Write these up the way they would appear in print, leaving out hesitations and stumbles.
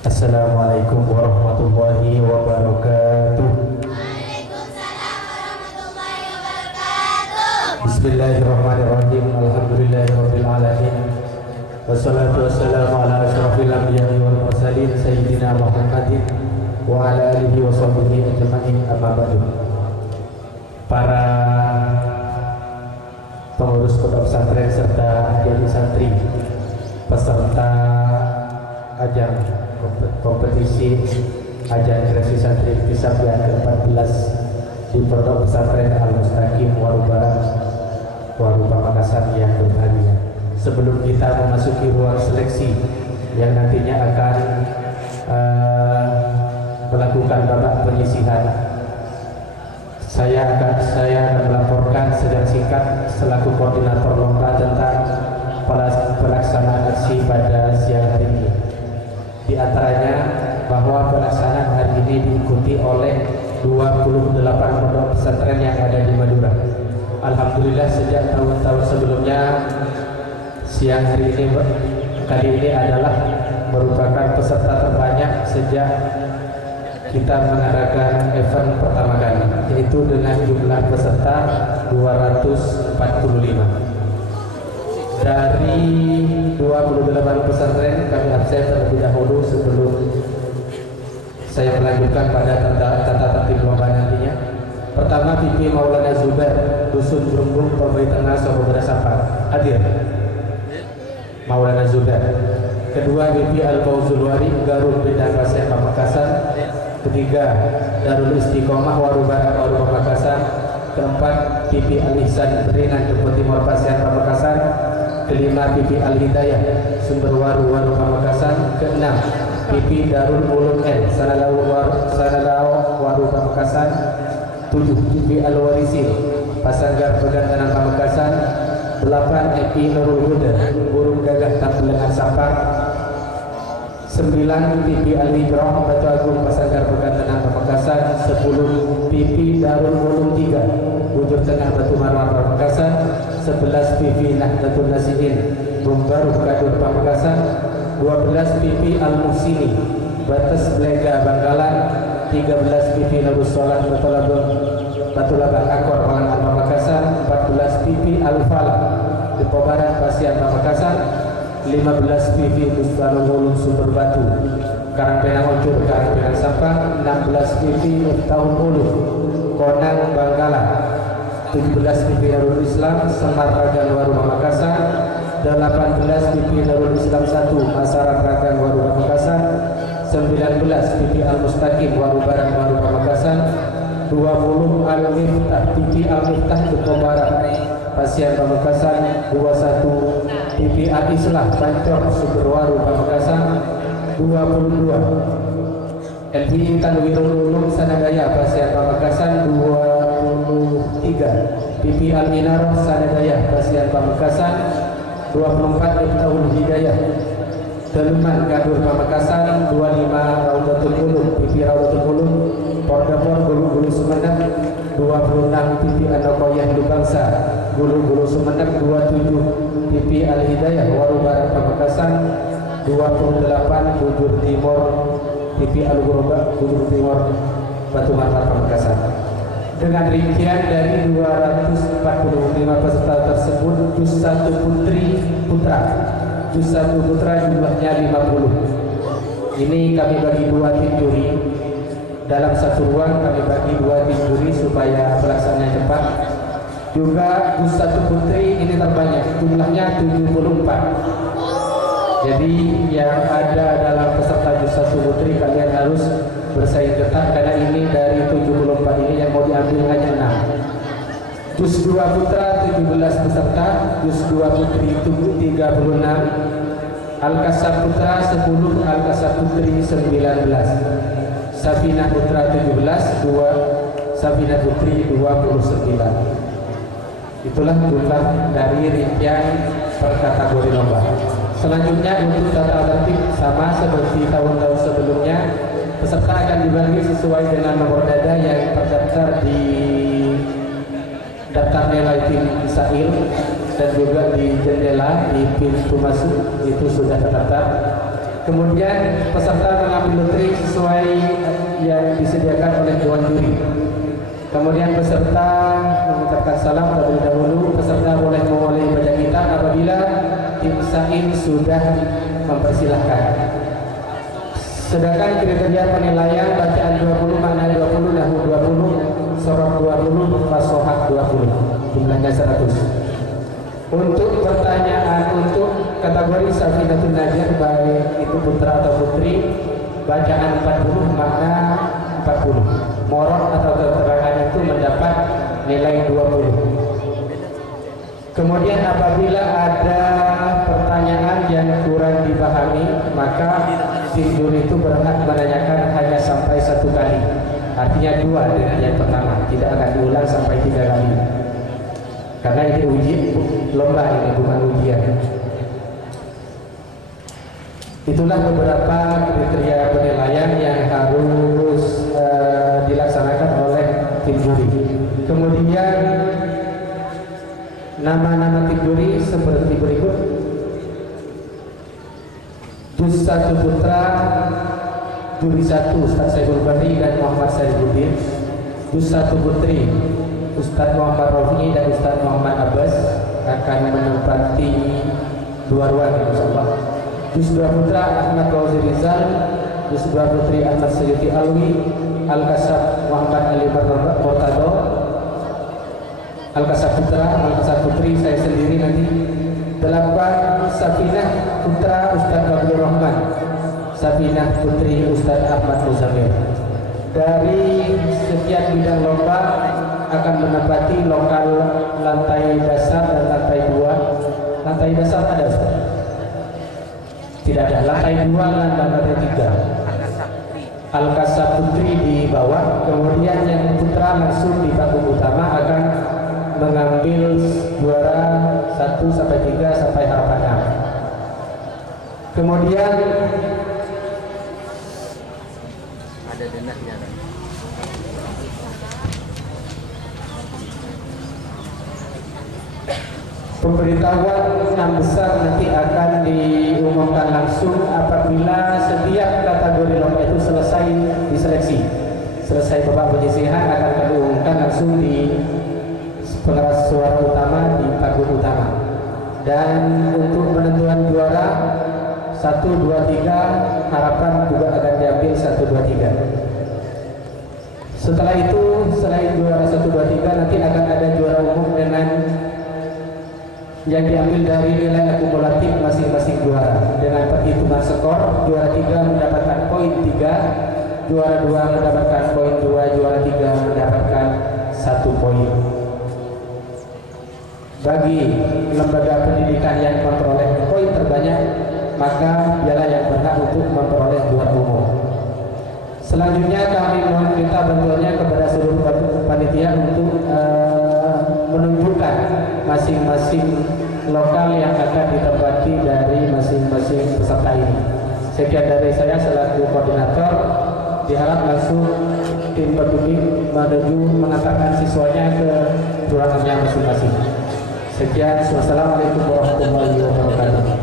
Assalamualaikum warahmatullahi wabarakatuh. Waalaikumsalam warahmatullahi wabarakatuh. Bismillahirrahmanirrahim. Alhamdulillahirabbil alamin. Wassalatu wassalamu ala asyrafil anbiya'i wal mursalin sayyidina Muhammadin wa ala alihi wa sahbihi ajma'in, amma ba'du. Para pengurus pondok pesantren serta adik santri peserta ajang kompetisi ajang kreasi santri Hisab yang ke-14 di Pondok Pesantren Al-Mustaqim Waru Barat, Waru Pamekasan yang berbahagia. Sebelum kita memasuki ruang seleksi yang nantinya akan melakukan babak penyisihan, saya akan melaporkan secara singkat selaku koordinator lomba tentang pelaksanaan aksi pada siang hari ini. Di antaranya bahwa pelaksanaan hari ini diikuti oleh 28 pondok pesantren yang ada di Madura. Alhamdulillah sejak tahun-tahun sebelumnya siang hari ini kali ini adalah merupakan peserta terbanyak sejak kita mengadakan event pertama kali, yaitu dengan jumlah peserta 245. Dari 28 pesantren kami absen terlebih dahulu sebelum saya melanjutkan pada tata tertib lomba nantinya. Pertama, PP Maulana Zubair, Dusun Brumbung, Pemberi Tengah, Sohobra Sapa, hadir. Maulana Zubair. Kedua, PP Al-Fauzul Wari, Garut Bidang Pasir Pamekasan. Ketiga, Darul Istiqomah, Waru Barat, Waru Pamekasan. Keempat, PP Al-Ihsan, Berinan Jeput Timur Pasir Pamekasan. Kelima, PP Al-Hidayah, Sumber Waru, Waru Pamekasan. Keenam, PP Darul Ulum N, Sanalau, Waru Pamekasan. 7, PP Al-Warisin, Pasanggar Pegantanan Pamekasan. 8, EP Nurul Huda, Burung Gagah Tambelengan Sampang. 9, PP Al-Ibrah, Batu Agung, Pasanggar Pegantanan Pamekasan. 10, PP Darul Ulum 3, Bujur Tengah Batu Marwar Pamekasan. 11, PP Nahdlatul Nasihin, Bumbaru Kadur Pamekasan. 12, PP Al-Muhsini, Batas Blega Bangkalan. 13, PP Nurul Solat Batulabang Akor Walangan Pamekasan. 14, PP Al-Falah, Depo Barat Pasian Pamekasan. 15, PP Bustarul Ulum Sumber Batu, Karangpenang Ojur, Karangpenang Sampang. 16, PP Tahun Ulu, Konang Bangkalan. 17, PP Darul Islam, Semar Ragan Waru Pamekasan. 18, PP Darul Islam 1, Masaran Ragan Waru Pamekasan. 19, PP Al-Mustaqim, Waru Barat Waru Pamekasan. 20, Al-Miftah, PP Al-Miftah Depo Barat Pasian Pamekasan. 21, PP Al-Islah, Pancor Sumber Waru Pamekasan. 22, LPI Tanwirul Ulum Sanagaya Pasian Pamekasan. 23, PP Al-Minar Sanagaya Pasian Pamekasan. 24, Iftahul Hidayah Deluman Gadur Pamekasan. 25, Raudatul Ulum, PP Raudatul Ulum Pordapor Gulu-Gulu Sumenep. 26, PP Anokoyah Dubangsa, Gulu-Gulu Sumenep. 27, PP Al-Hidayah Waru Barat Pamekasan. 28, Bujur Timur, PP Al-Ghuraba Bujur Timur Batu Marwar Pamekasan. Dengan rincian dari 245 peserta tersebut, Juz 1 Putri Putra, Juz 1 Putra jumlahnya 50. Ini kami bagi 2 tim juri. Dalam satu ruang kami bagi 2 tim juri supaya pelaksanaannya cepat. Juga Juz 1 Putri ini terbanyak, jumlahnya 74. Jadi yang ada dalam peserta Juz 1 Putri kalian harus bersaing ketat karena ini dari 74 ini yang mau diambil hanya 6. Juz 2 Putra 17 peserta, Juz 2 Putri 36, Al-Kasab Putra 10, Al-Kasab Putri 19, Safinah Putra 17, 2 Safinah Putri 29. Itulah jumlah dari rincian per kategori lomba. Selanjutnya untuk tata tertib sama seperti tahun-tahun sebelumnya, peserta akan dibagi sesuai dengan nomor dada yang terdaftar di daftar nilai tim Isail dan juga di jendela di pintu masuk itu sudah terdaftar. Kemudian peserta mengambil lotre sesuai yang disediakan oleh dewan juri. Kemudian peserta mengucapkan salam terlebih dahulu. Peserta boleh memulai baca kitab apabila tim sain sudah mempersilahkan. Sedangkan kriteria penilaian bacaan 20, makna 20, nahu 20, sorok 20, fasohah 20, jumlahnya 100. Untuk pertanyaan untuk kategori Safinatun Najah, baik itu putra atau putri, bacaan 40, makna 40. Morot atau keterangan itu mendapat nilai 20. Kemudian apabila ada pertanyaan yang kurang dipahami, maka tim juri itu berhak menanyakan hanya sampai 1 kali. Artinya 2 dengan yang pertama, tidak akan diulang sampai 3 kali. Karena ini uji lomba, ini bukan ujian. Itulah beberapa kriteria penilaian yang harus dilaksanakan oleh tim juri. Kemudian nama-nama tim juri seperti berikut. Juz 1 putra, juri 1 Ustaz Saiful Bahri dan Muhammad Saifuddin. Juz 1 putri, Ustaz Muhammad Rofi dan Ustaz Muhammad Abbas akan menempati 2 ruang, insyaallah. Juz 2 putra Ahmad Fauzi Rizal, Juz 2 putri Ahmad Sayyidi Alwi, Al-Kasab Muhammad Ali Murtado, Al-Kasab putra, Al-Kasab putri saya sendiri nanti. 8 Safinah putra Ustaz Abdul Rahman, Safinah putri Ustaz Ahmad Muzamil. Dari sekian bidang lomba akan menempati lokal lantai dasar dan lantai 2. Lantai dasar ada Ustaz? Tidak ada. Lantai 2 dan lantai 3. Al-Kasab putri di bawah. Kemudian yang putra langsung di panggung utama akan mengambil juara 1 sampai 3 sampai harapan 6. Kemudian ada denahnya. Pemberitahuan 6 besar nanti akan diumumkan langsung apabila setiap kategori lomba itu selesai diseleksi. Selesai babak penyisihan akan kami umumkan langsung di pengeras suara utama di panggung utama. Dan untuk penentuan juara 1, 2, 3 harapan juga akan diambil 1, 2, 3. Setelah itu selain juara 1, 2, 3 nanti akan ada juara umum dengan yang diambil dari nilai akumulatif masing-masing juara. Dengan perhitungan skor, juara 3 mendapatkan poin 3, juara 2 mendapatkan poin 2, juara 3 mendapatkan 1 poin. Bagi lembaga pendidikan yang memperoleh poin terbanyak, maka dialah yang berhak untuk memperoleh juara umum. Selanjutnya kami mohon minta bantuannya kepada seluruh panitia untuk menunjukkan masing-masing lokal yang akan ditempati dari masing-masing peserta ini. Sekian dari saya selaku koordinator. Diharap langsung tim pendidik menuju mengantarkan siswanya ke ruangannya masing-masing. Sekian, wassalamualaikum warahmatullahi wabarakatuh.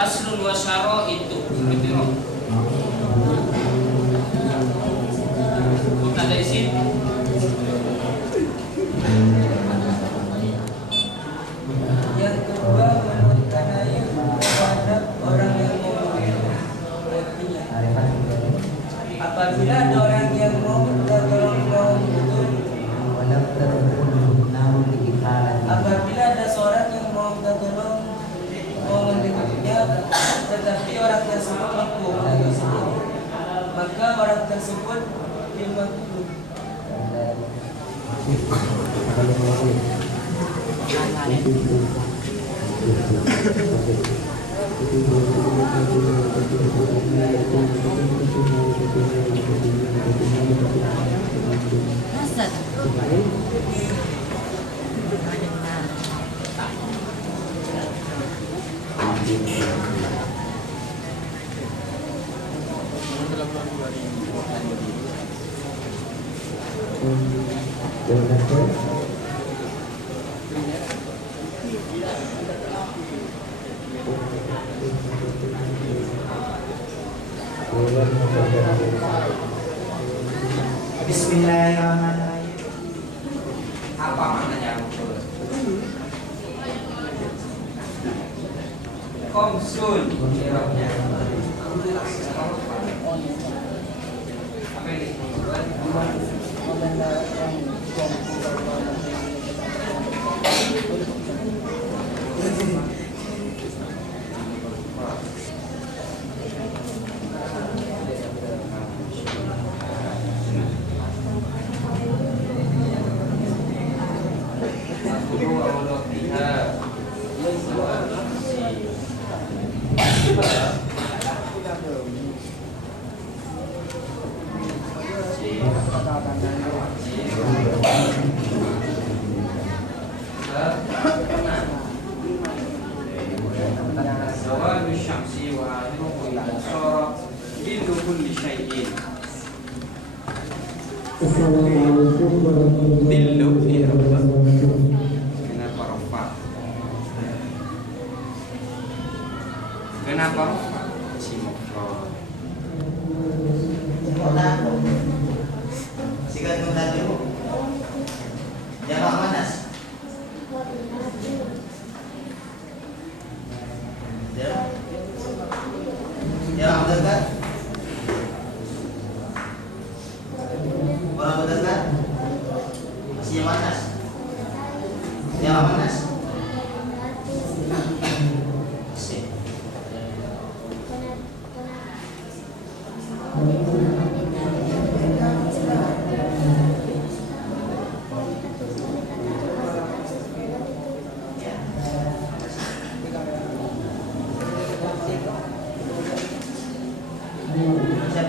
Faslun wa syaraitu gitu. Ada isim. Yang kedua menunjukkan ayat terhadap orang yang apabila ada orang yang mau tergolong betul, apabila ada seorang yang mau tergolong orang tersebut mampu menjaga sendiri, maka orang tersebut dimakruh. Bismillahirrahmanirrahim. Apa maknanya? Komsun. Apa ini? Kenapa? Simokron. Sikat tadi. Jamak manas. Jamak dekat. Orang dekat. Masih manas. Jamak manas.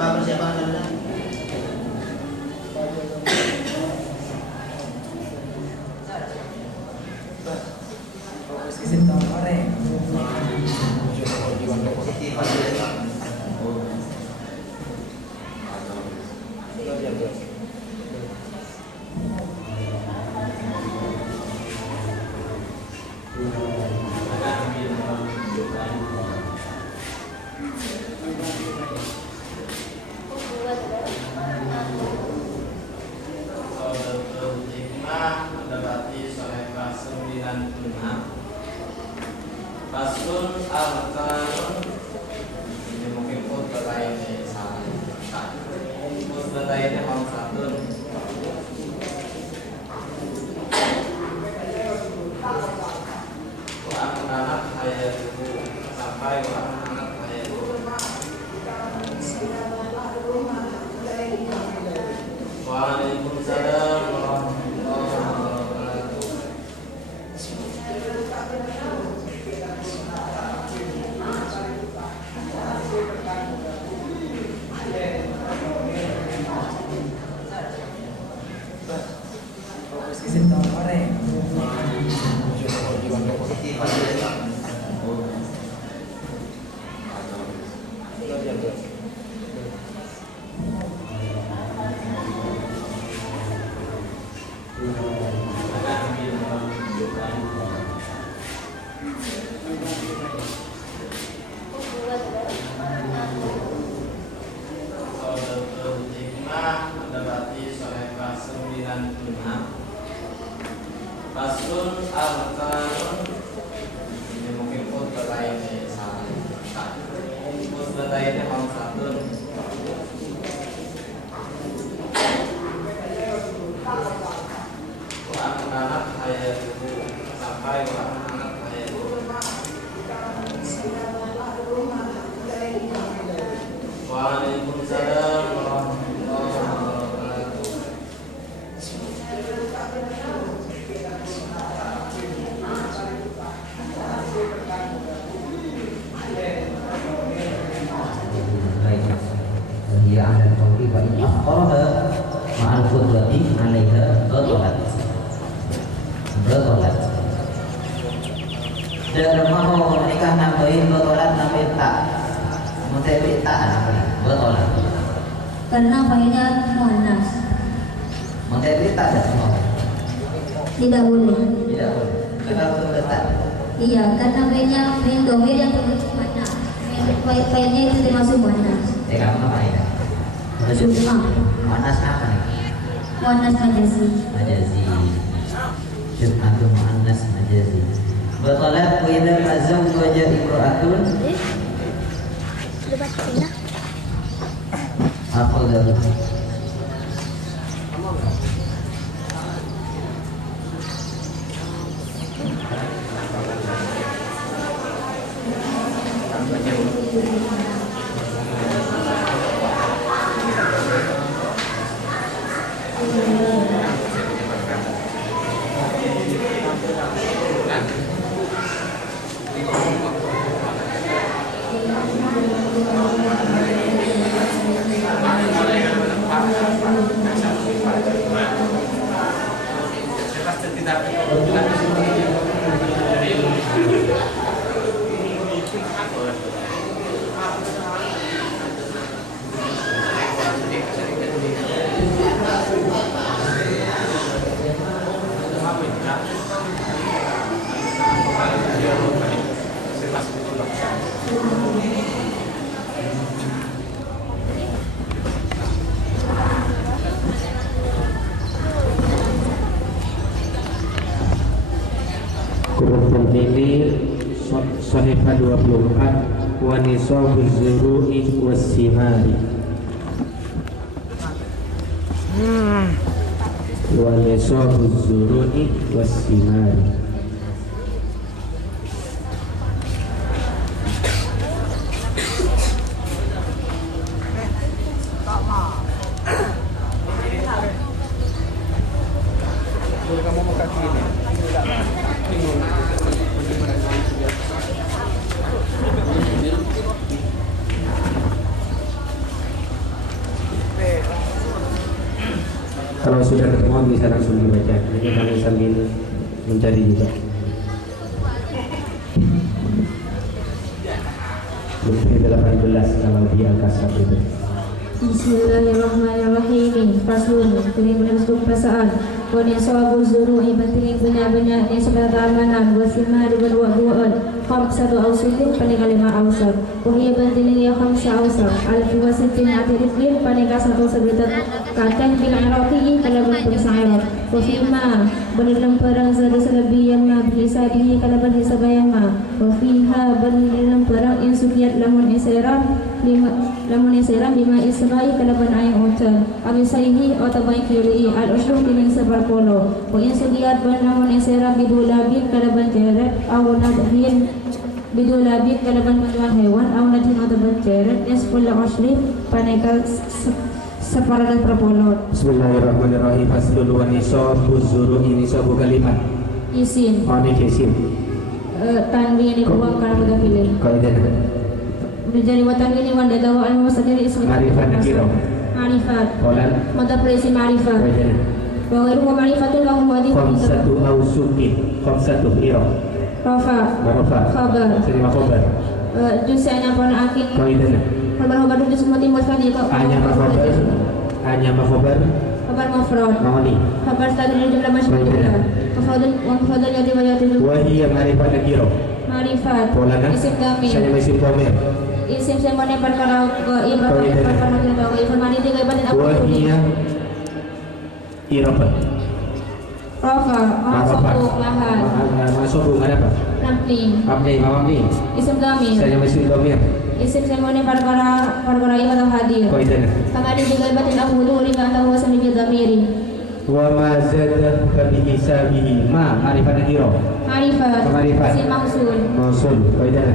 Persiapan dulu. Fasul al-Qur'an. Ini mungkin khutbah lainnya salah. Khutbah lainnya mau satu. Wa anak ayat sampai wa anak ayat. Waalaikumsalam warahmatullahi wabarakatuh. wa in afqaraha ma'al qudrati 'alaiha batalat. Dan mau menikah nambahin batalat nambahin tak. Mutawwi tak apa nih? Batalat. Karena faedahnya muannas. Mutawwi tak ada semua. Tidak boleh. Tidak boleh. Kenapa tak? Iya, karena faedahnya domir yang termasuk muannas. Faedahnya itu termasuk muannas. Kamu apa ya? Cuma Muannas apa nih? muannas majazi. Majazi. Syubhatu muannas majazi. Batalat wa idza tazawwaja imra'atun afdalu. Kurun ini Sahifah 24 wa nisabu zuru'i wassimari wa nisabu zuru'i wassimari. Kalau sudah ketemu bisa langsung dibaca. Jadi kami sambil mencari juga. Bukti 18 kalau di Al-Kasab itu. Bismillahirrahmanirrahim. Faslun, ini bermasuk perasaan. Wa nisabu zuru'i penting benar-benar ni sebenarnya amanan wasimari berbuat khamsatu awsitin panika 5 awsat. Wa hiya penting ya khamsa awsat. Alfi wasitin atirifin panika 1 sebetat katah bil iraqi kalau berbahasa Arab. Wa fima dalam perang zada selebihan ma bisa bihi kalau bahasa bayama. Wa fiha dalam perang insukiyat lamun isairam lima Israel kalaban ayang ucal abisaihi otabay kiri al-usyuk tining sebar polo wa insugiyat ban lamun isairam bidulabit kalaban jeret awunadhin bidulabit kalaban manuan hewan awunadhin otaban jeret espulla ushrif paneka separadan perpolo. Bismillahirrahmanirrahim. Faslun wa nisabu zuru'i nisabu kalimat isim isim tanwin ini buang karena mudafilin kaidah menjadi watan ini wanda dawa al musadiri ismi ma'rifat nakiro ma'rifat Polan mutapresi ma'rifat wa ghairu ma'rifatun lahum wadih khamsatu awsukin khamsatu iro rafa khabar terima khabar jusanya pernah akin kaidahnya khabar itu semua timbul sekali hanya khabar khabar mufrad ma'ani khabar tadi jumlah masyhurah mufrad yang riwayatin wa hiya ma'rifat nakiro ma'rifat isim damir saya isim damir isim semone perkara gaib atau perkara gaib informasi gaib dan aku wahia iraba rafa masuk lahan masuk bukan apa nampi isim damir saya isim damir isim semone perkara gaib atau hadir kamari gaib dan aku dulu riba atau wasani damiri wa ma zada bi hisabihi ma ma'rifat nakiro ma'rifat isim mausul kaidah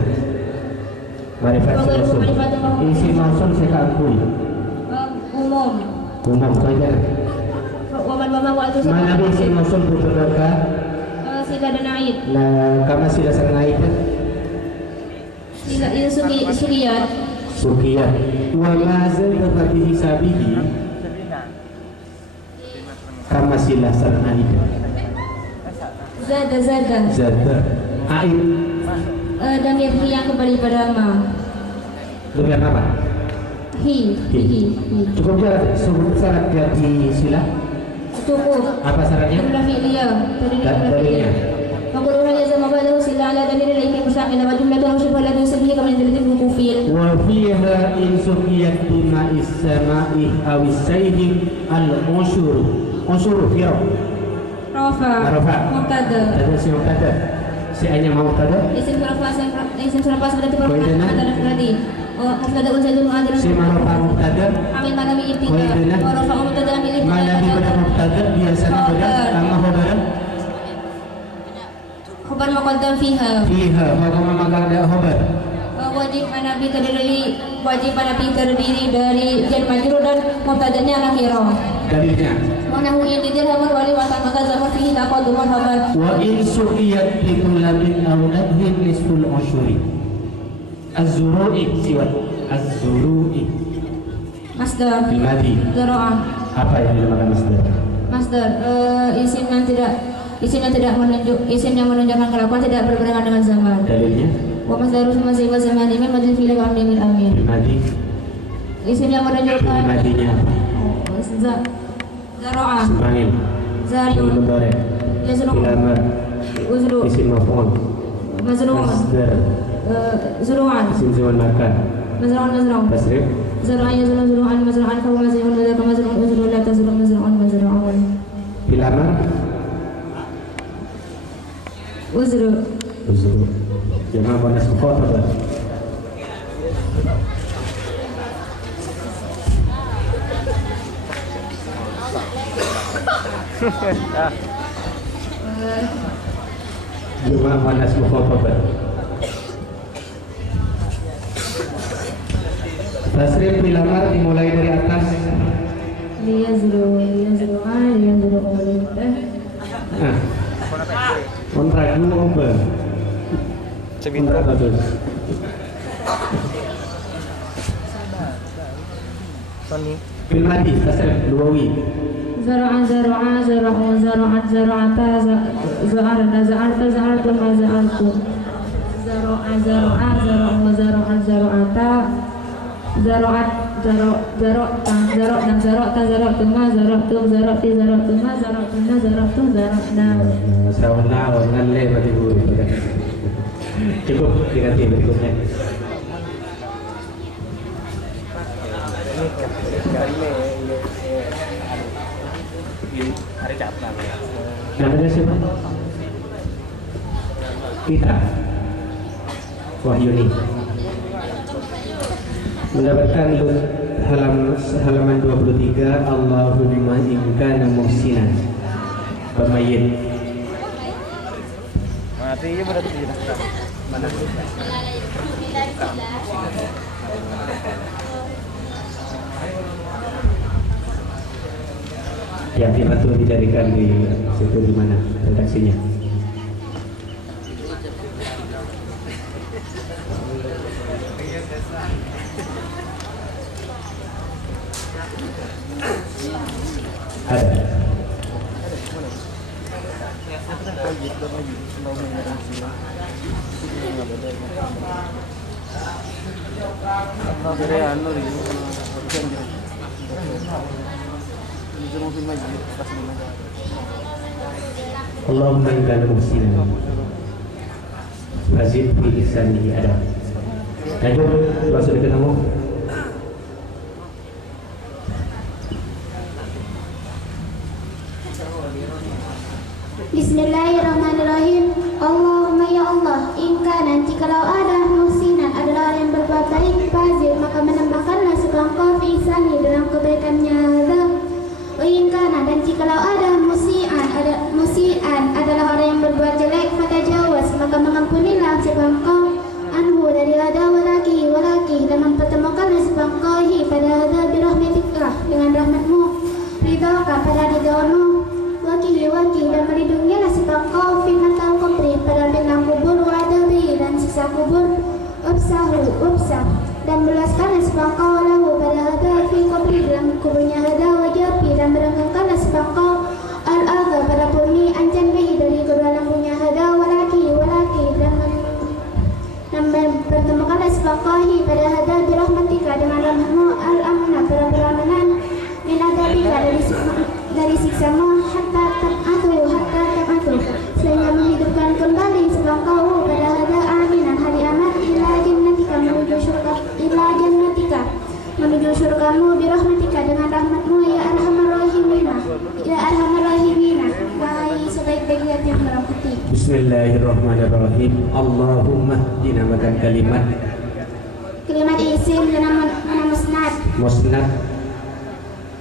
ma'rifat mausul isim mausul saya akui umum kaidah mana isim mausul berbenarkah sila dan aid nah kama sila sang aid sila itu sugiyat Sukiyah wa mazal fi hisabihi kama silah sarana ida Zada zada aib dan yang kembali pada ma. dengan apa? Hi. Cukup syarat di silah? Cukup. Apa syaratnya? Jumlah fi'liyah. Dalilnya. Maqulun ya sama pada sila ala dalil lain bersama nama jumlah tu harus pada sebihi kami dalil buku fil. Wa fiha in sufiyat bima is-sama'i aw is-sayhi al-ushur. Ushur fi'l. Rafa. Mubtada. Si mubtada. Si hanya mubtada. Isim rafa seperti berarti. Oh, mubtada unsur adalah si rafa mubtada. Amin mana mi ibtidah. Wa rafa mubtada amin ibtidah. Mana pada mubtada biasanya pada sama khabar. Khabar muqaddam fiha. Maka ada khabar. Wajib anabi terdiri dari jar majrur dan mubtadanya nakhirah. Dalilnya. Manahu yang didirhamun wali wa maka zamur fihi taqaddum khabar. Wa in suqiyat bi kullabin aw nadhin nisful ushuri. Az-zuru'i siwat az-zuru'i. Masdar. Bilmadi. Zara'ah. Apa yang dinamakan masdar? Masdar isim yang menunjukkan kelakuan tidak berbarengan dengan zaman. Dalilnya? Wa masdaru masih wa zaman iman madil fi'il wa amil amin. Bilmadi. Isim yang menunjukkan bilmadinya. Zara'ah. Ismail. Zari'un. Yazru'un. Ilamar. Uzru. Isim maf'ul. Mazru'un. Masdar. Zuru'an. Isim zaman makan. Mazru'un. Tasrif. Zara'an yazru'an mazru'an fa mazru'un wa dzaka mazru'un uzru la tazru'un mazru'un. Ilamar. Uzru. Jangan panas kepot apa? Jangan panas kepot apa? Tasrif bilamar dimulai dari atas. Liyazru'un. Kontraku apa? Sebentar terus. Sony. Bilmadi tasrif luawi. Zara'an zara'an zara'un zara'at zara'ata za'arna za'arta za'artum za'artum. Zara'an zara'an zara'un zara'at zara'ata zara'at zara'tan zara'tan zara'ta zara'tum zara'tum zara'ti zara'tum zara'tunna zara'tum zara'na. Sauna nalle berarti guru. Cukup diganti berikutnya. Namanya siapa? Kita Wahyuni mendapatkan halaman 23 Allahumma in kana muhsinan pemayin. Mati ya berarti mana dulu? Yang itu dijadikan di situ di mana redaksinya? Ada. Allahumma in kana muhsinan fazid fi ihsanihi ada. Lanjut, kalau sudah ketemu. Bismillahirrahmanirrahim. Allahumma ya Allah, nanti kalau ada muhsinan adalah yang berbuat baik, fazid maka menambahkanlah sekelangkau fi ihsani dalam kebaikannya. Dan jikalau ada musian adalah orang yang berbuat jelek, fatajawaz maka mengampunilah sebangkau anhu dari ada walaki dan mempertemukanlah sebangkau pada ada birahmatikah dengan rahmatmu, ridhaka pada ridhamu, waki dan melindungilah sebangkau fitnatal kubri pada bintang kubur, wadabi dan sisa kubur, ubsah dan berluaskanlah sebangkau lahu pada hada fi qabri dalam kuburnya hada wajabi dan merenggangkanlah sebangkau al-adha pada bumi ancan bihi dari kedua lampunya hada walaki dan bertemukanlah sebangkauhi pada hada birahmatika dengan rahmatmu al-amna pada peramanan min adabika dari siksamu hatta tam'atu sehingga menghidupkan kembali sebangkau pada hada aminan hari amat ila menuju surgamu birahmatika dengan rahmatmu ya arhamar rahimina wahai sebaik-baik zat yang merahmati. Bismillahirrahmanirrahim. Allahumma dinamakan kalimat isim dengan mana musnad. Musnad.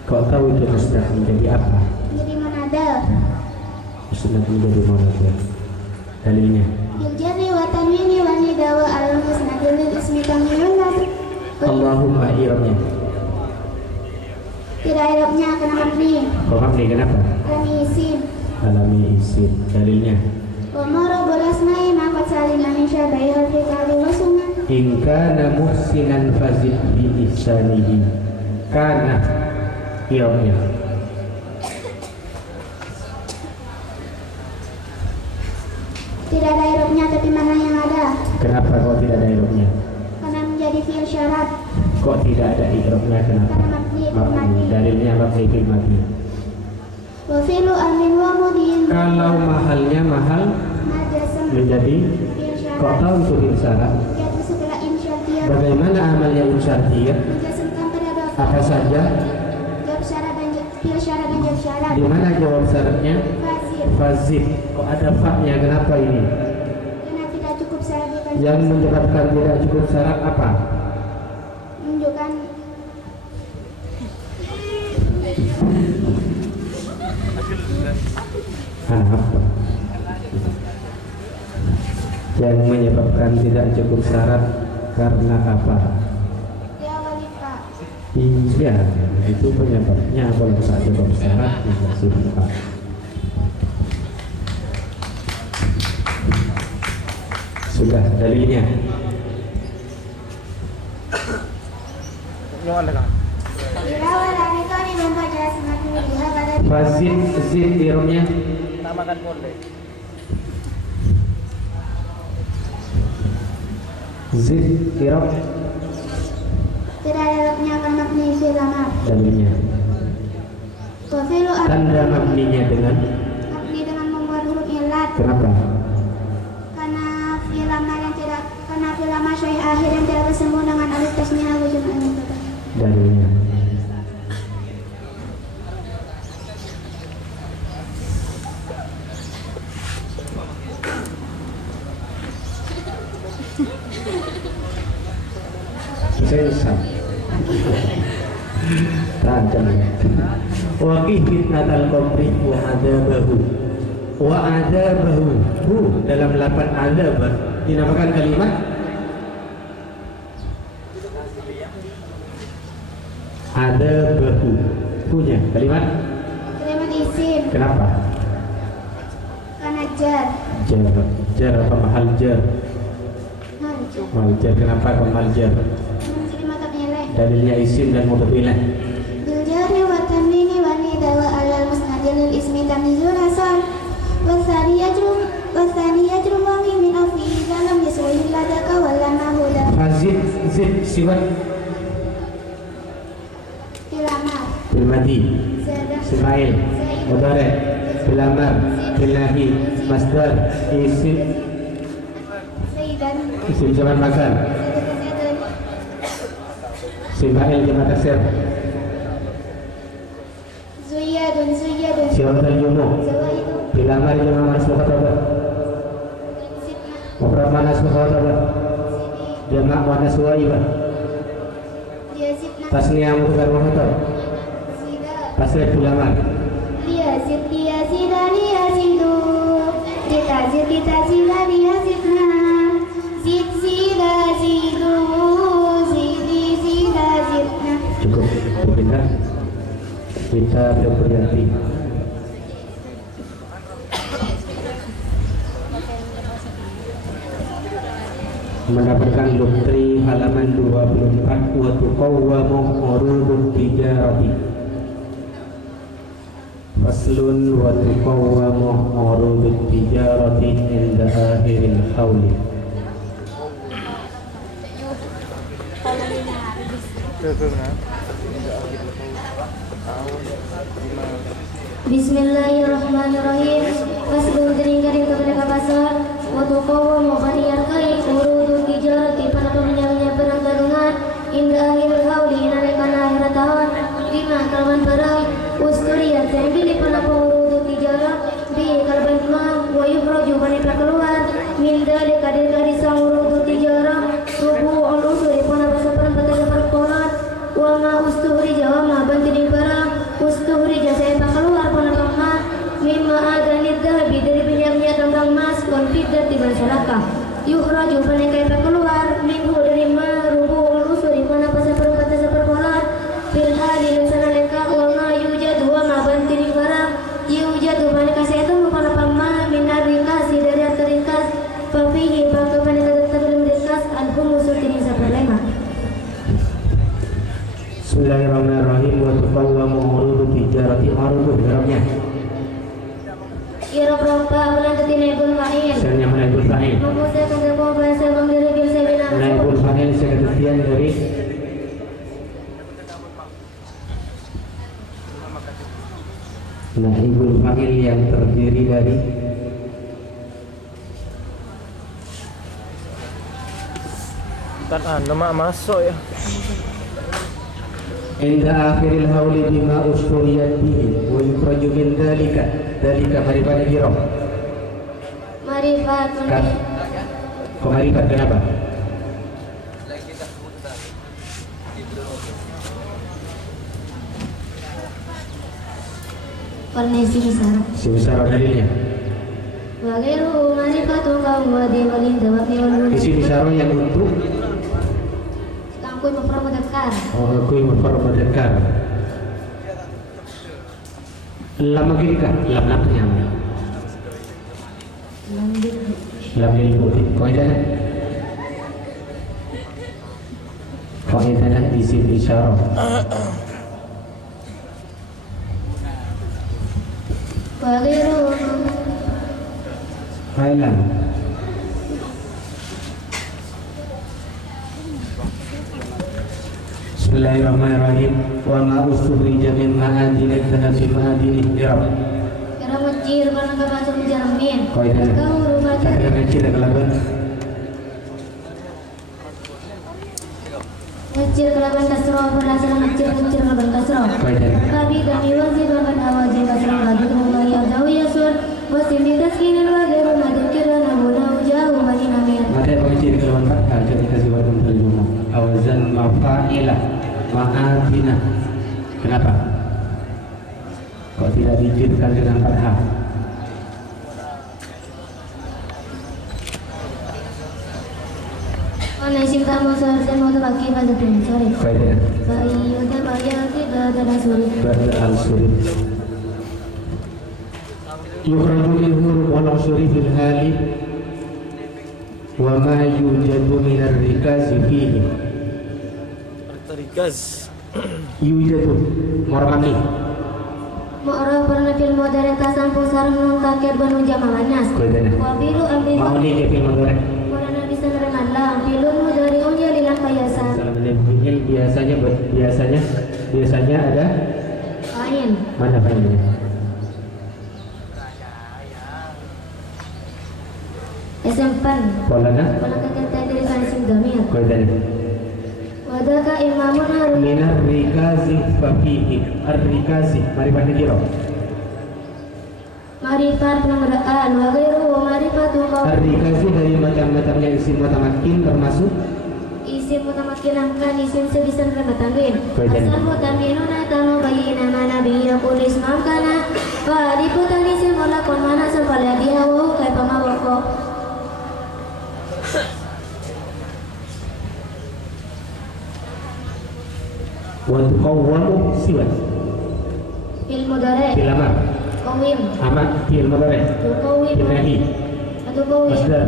Kau tahu itu musnad menjadi apa? Menjadi munada. Musnad menjadi munada. Dalilnya Biljari wa tanwini wa nida wa al-musnad lil ismi tamyiun. Allahumma i'rabnya. Tidak i'rabnya kena mabni. Kok mabni kenapa? Alami isim. Dalilnya Wa marabul asma'i ma qad salima min syabai harfi kali wa sunnah. in kana muhsinan fazid bi ihsanihi. Kana i'rabnya. Tidak ada i'rabnya tapi mana yang ada? Kenapa kok tidak ada i'rabnya? Karena menjadi fi'il syarat. Kok tidak ada i'rabnya kenapa? Karena mabni. Dalilnya mabni fil mabni. Wa fi'lu amrin wa mudin. Kalau mahalnya mahal Najasam menjadi fi'il kok syarat. tahu itu insyarat? Yaitu setelah insyatiyah. Bagaimana amalnya insyatiyah? Menjasamkan pada doa. Apa saja? Jawab syarat dan fi'il syarat dan jawab syarat. Di mana jawab syaratnya? Fazil. Fazid. Kok ada fa-nya? Kenapa ini? Karena tidak cukup syarat di Yang menyebabkan tidak cukup syarat apa? menunjukkan Apa? Yang menyebabkan tidak cukup syarat karena apa? ya walifa. Iya, itu penyebabnya kalau tak cukup syarat tidak suka. Sudah dalilnya. Dirawat dari kami membaca semakin melihat pada Fazid zid irumnya. Namakan boleh. Zid irum tidak ada robnya akan mabni fi'il amar. dalilnya. Wa fi'lu amr Tanda mabninya dengan mabni dengan membuat huruf ilat. kenapa? Karena fi'il amar syai akhir yang tidak bersambung dengan alif tasniah atau jamak mudzakkar. Dalilnya. Sesat. Tajam ya. Waqih fitnatal qabri wa adabahu. Wa adabahu. Dalam lapan adabah dinamakan kalimat adabahu. Punya kalimat isim. kenapa? Karena jar. Jar apa mahal jar? Mahal jar kenapa kok mahal jar? Menjadi mata nilai. Dalilnya isim dan mudhaf ilaih. Bil jarri wa tanwini wa nida wa alal musnad lil ismi tamyizul asal. Wa tsani yajrum wa min afi dalam yaswi ladaka wa lana huda. Fazid zid siwat Fil amar. bil madi Zadah. sifail mudhari bil amar bil nahi masdar isim Zaidan. isim zaman makan sifail jamak taksir Zuyadun. siwat al jumu Zawaidu. bil amar jamak manas mukhatabah Zidna. mufrad manas mukhatabah jamak manas waibah Yazidna. tasniyah mufrad mukhatab Zida. tasrif bil amar Liyazid. Liyazidu. Litazida. Liyazidna. Zid. Zida. Zidu. Zida. Zidna. cukup berpindah kita berganti. mendapatkan lutri halaman 24 wa tuqawwamu urudut tijarati. Faslun wa tuqawwamu urudut tijarati inda akhiril hauli. Bismillahirrahmanirrahim. Faslun teringkari kepada kapasal wa tuqawwamu baniarkai urudut tijarati para peminjamnya barang gadungan hingga akhir hauli nalika akhir tahun lima kalawan barang usturiyat yang pilih para urudut tijarah bi kalban ma wa yukhraju bani keluar min dalika dari sang urudut tijarah subuh al-usuri para basapan pada perkoran wa ma usturija wa ma bantini barang usturija saya keluar para pama mimma adanid dahabi dari minyaknya tambang emas konfidat di masyarakat yukhraju panekai keluar minggu dari marubu usuri mana pasal perkata seperpolar filhadi dan sana leka wa ma yujadu wa ma bantini barang yujadu panekai saya temu para pama minar ringkasi dari atas ringkas papihi pakai panekai tetap ringkas al-humus ini seperlema. Bismillahirrahmanirrahim wa tuqawwamu urudut tijarati urudut Arabnya. Irab-rabba ulang ketinebul fa'il. Misalnya naibul fa'il. Maksudnya kata bahasa mengdiri bisa bina. Naibul fa'il seketian dari naibul fa'il yang terdiri dari nama masuk ya. inda akhiril hauli bima usturiyat bihi wa yukhraju min dalika marifat hiro. Marifat Kok marifat kenapa? Karena isi misara dalilnya. wa ghairu marifatu kaum wa diwalin dawati wal Isi misara yang untuk kangkui mufradakar. kui mufradakar. Lama gini kah? Lam-lamnya. Lam lil-budi. Qaidahnya. Qaidahnya isim isyarah. Wa ghairu Failan. Bismillahirrahmanirrahim. Wa ma usturija min ma'adini dhahasi ma'adini dirab. kira mujir karena kebaca menjaramin. Qaidahnya. Kau rumah Saya kecil kelaban. Ngecil kelaban kasro berhasil ngecil kelaban kasro. Qaidahnya. Kabi kami wajib akan awajib kasro lagi rumah yang jauh ya sur. Wasim ditaskinin wa ghairu madukira nabuna jauh bani namir. Maka pengecil kelaban fathah jadi kasih waktu terjemah. Awazan mafa'ilah ma'atina. Kenapa? Kok tidak dijadikan dengan fathah? Mana isim tamu seharusnya mau terbagi pada tim sorry. Qaidahnya. Bayi udah bayar tidak ada sulit. Ba'da al-surib. Yukhraju minhu wal-usuri fil hali wa ma yujadu minar rikazi fihi. Rikaz. Yujadu morami. Mu'rab pernah fil modern tasan pusar nun takir banu jamalanas. Qaidahnya. Wabilu ambil Mau nih ke film modern. Mulana bisa nereman lah. Bilun mudari unya lilang payasan. Biasanya ada Kain. mana filmnya? Esempan. Polana. Pola kata dari kansim damir. Qaidahnya. Wadaka imamun harus. Minar rikazi fafihi. Ar-rikazi marifat kiro. Marifat pengeraan. Wa ghairu marifatu qaum. Ar-rikazi dari macam-macamnya isim mutamakin termasuk Isim mutamakinahkan isim sebisan rebatanwin. Qaidahnya. Asal mutaminuna tamu bayina mana biya kulis mamkana. Wa diputan isim mulakon mana sepala dihawu kai pamawako. wa tuqawwamu siwa. Fil mudhari. Fil amar. Qawim. Amar fil mudhari. Tuqawim. Fil nahi. Tuqawim. Masdar.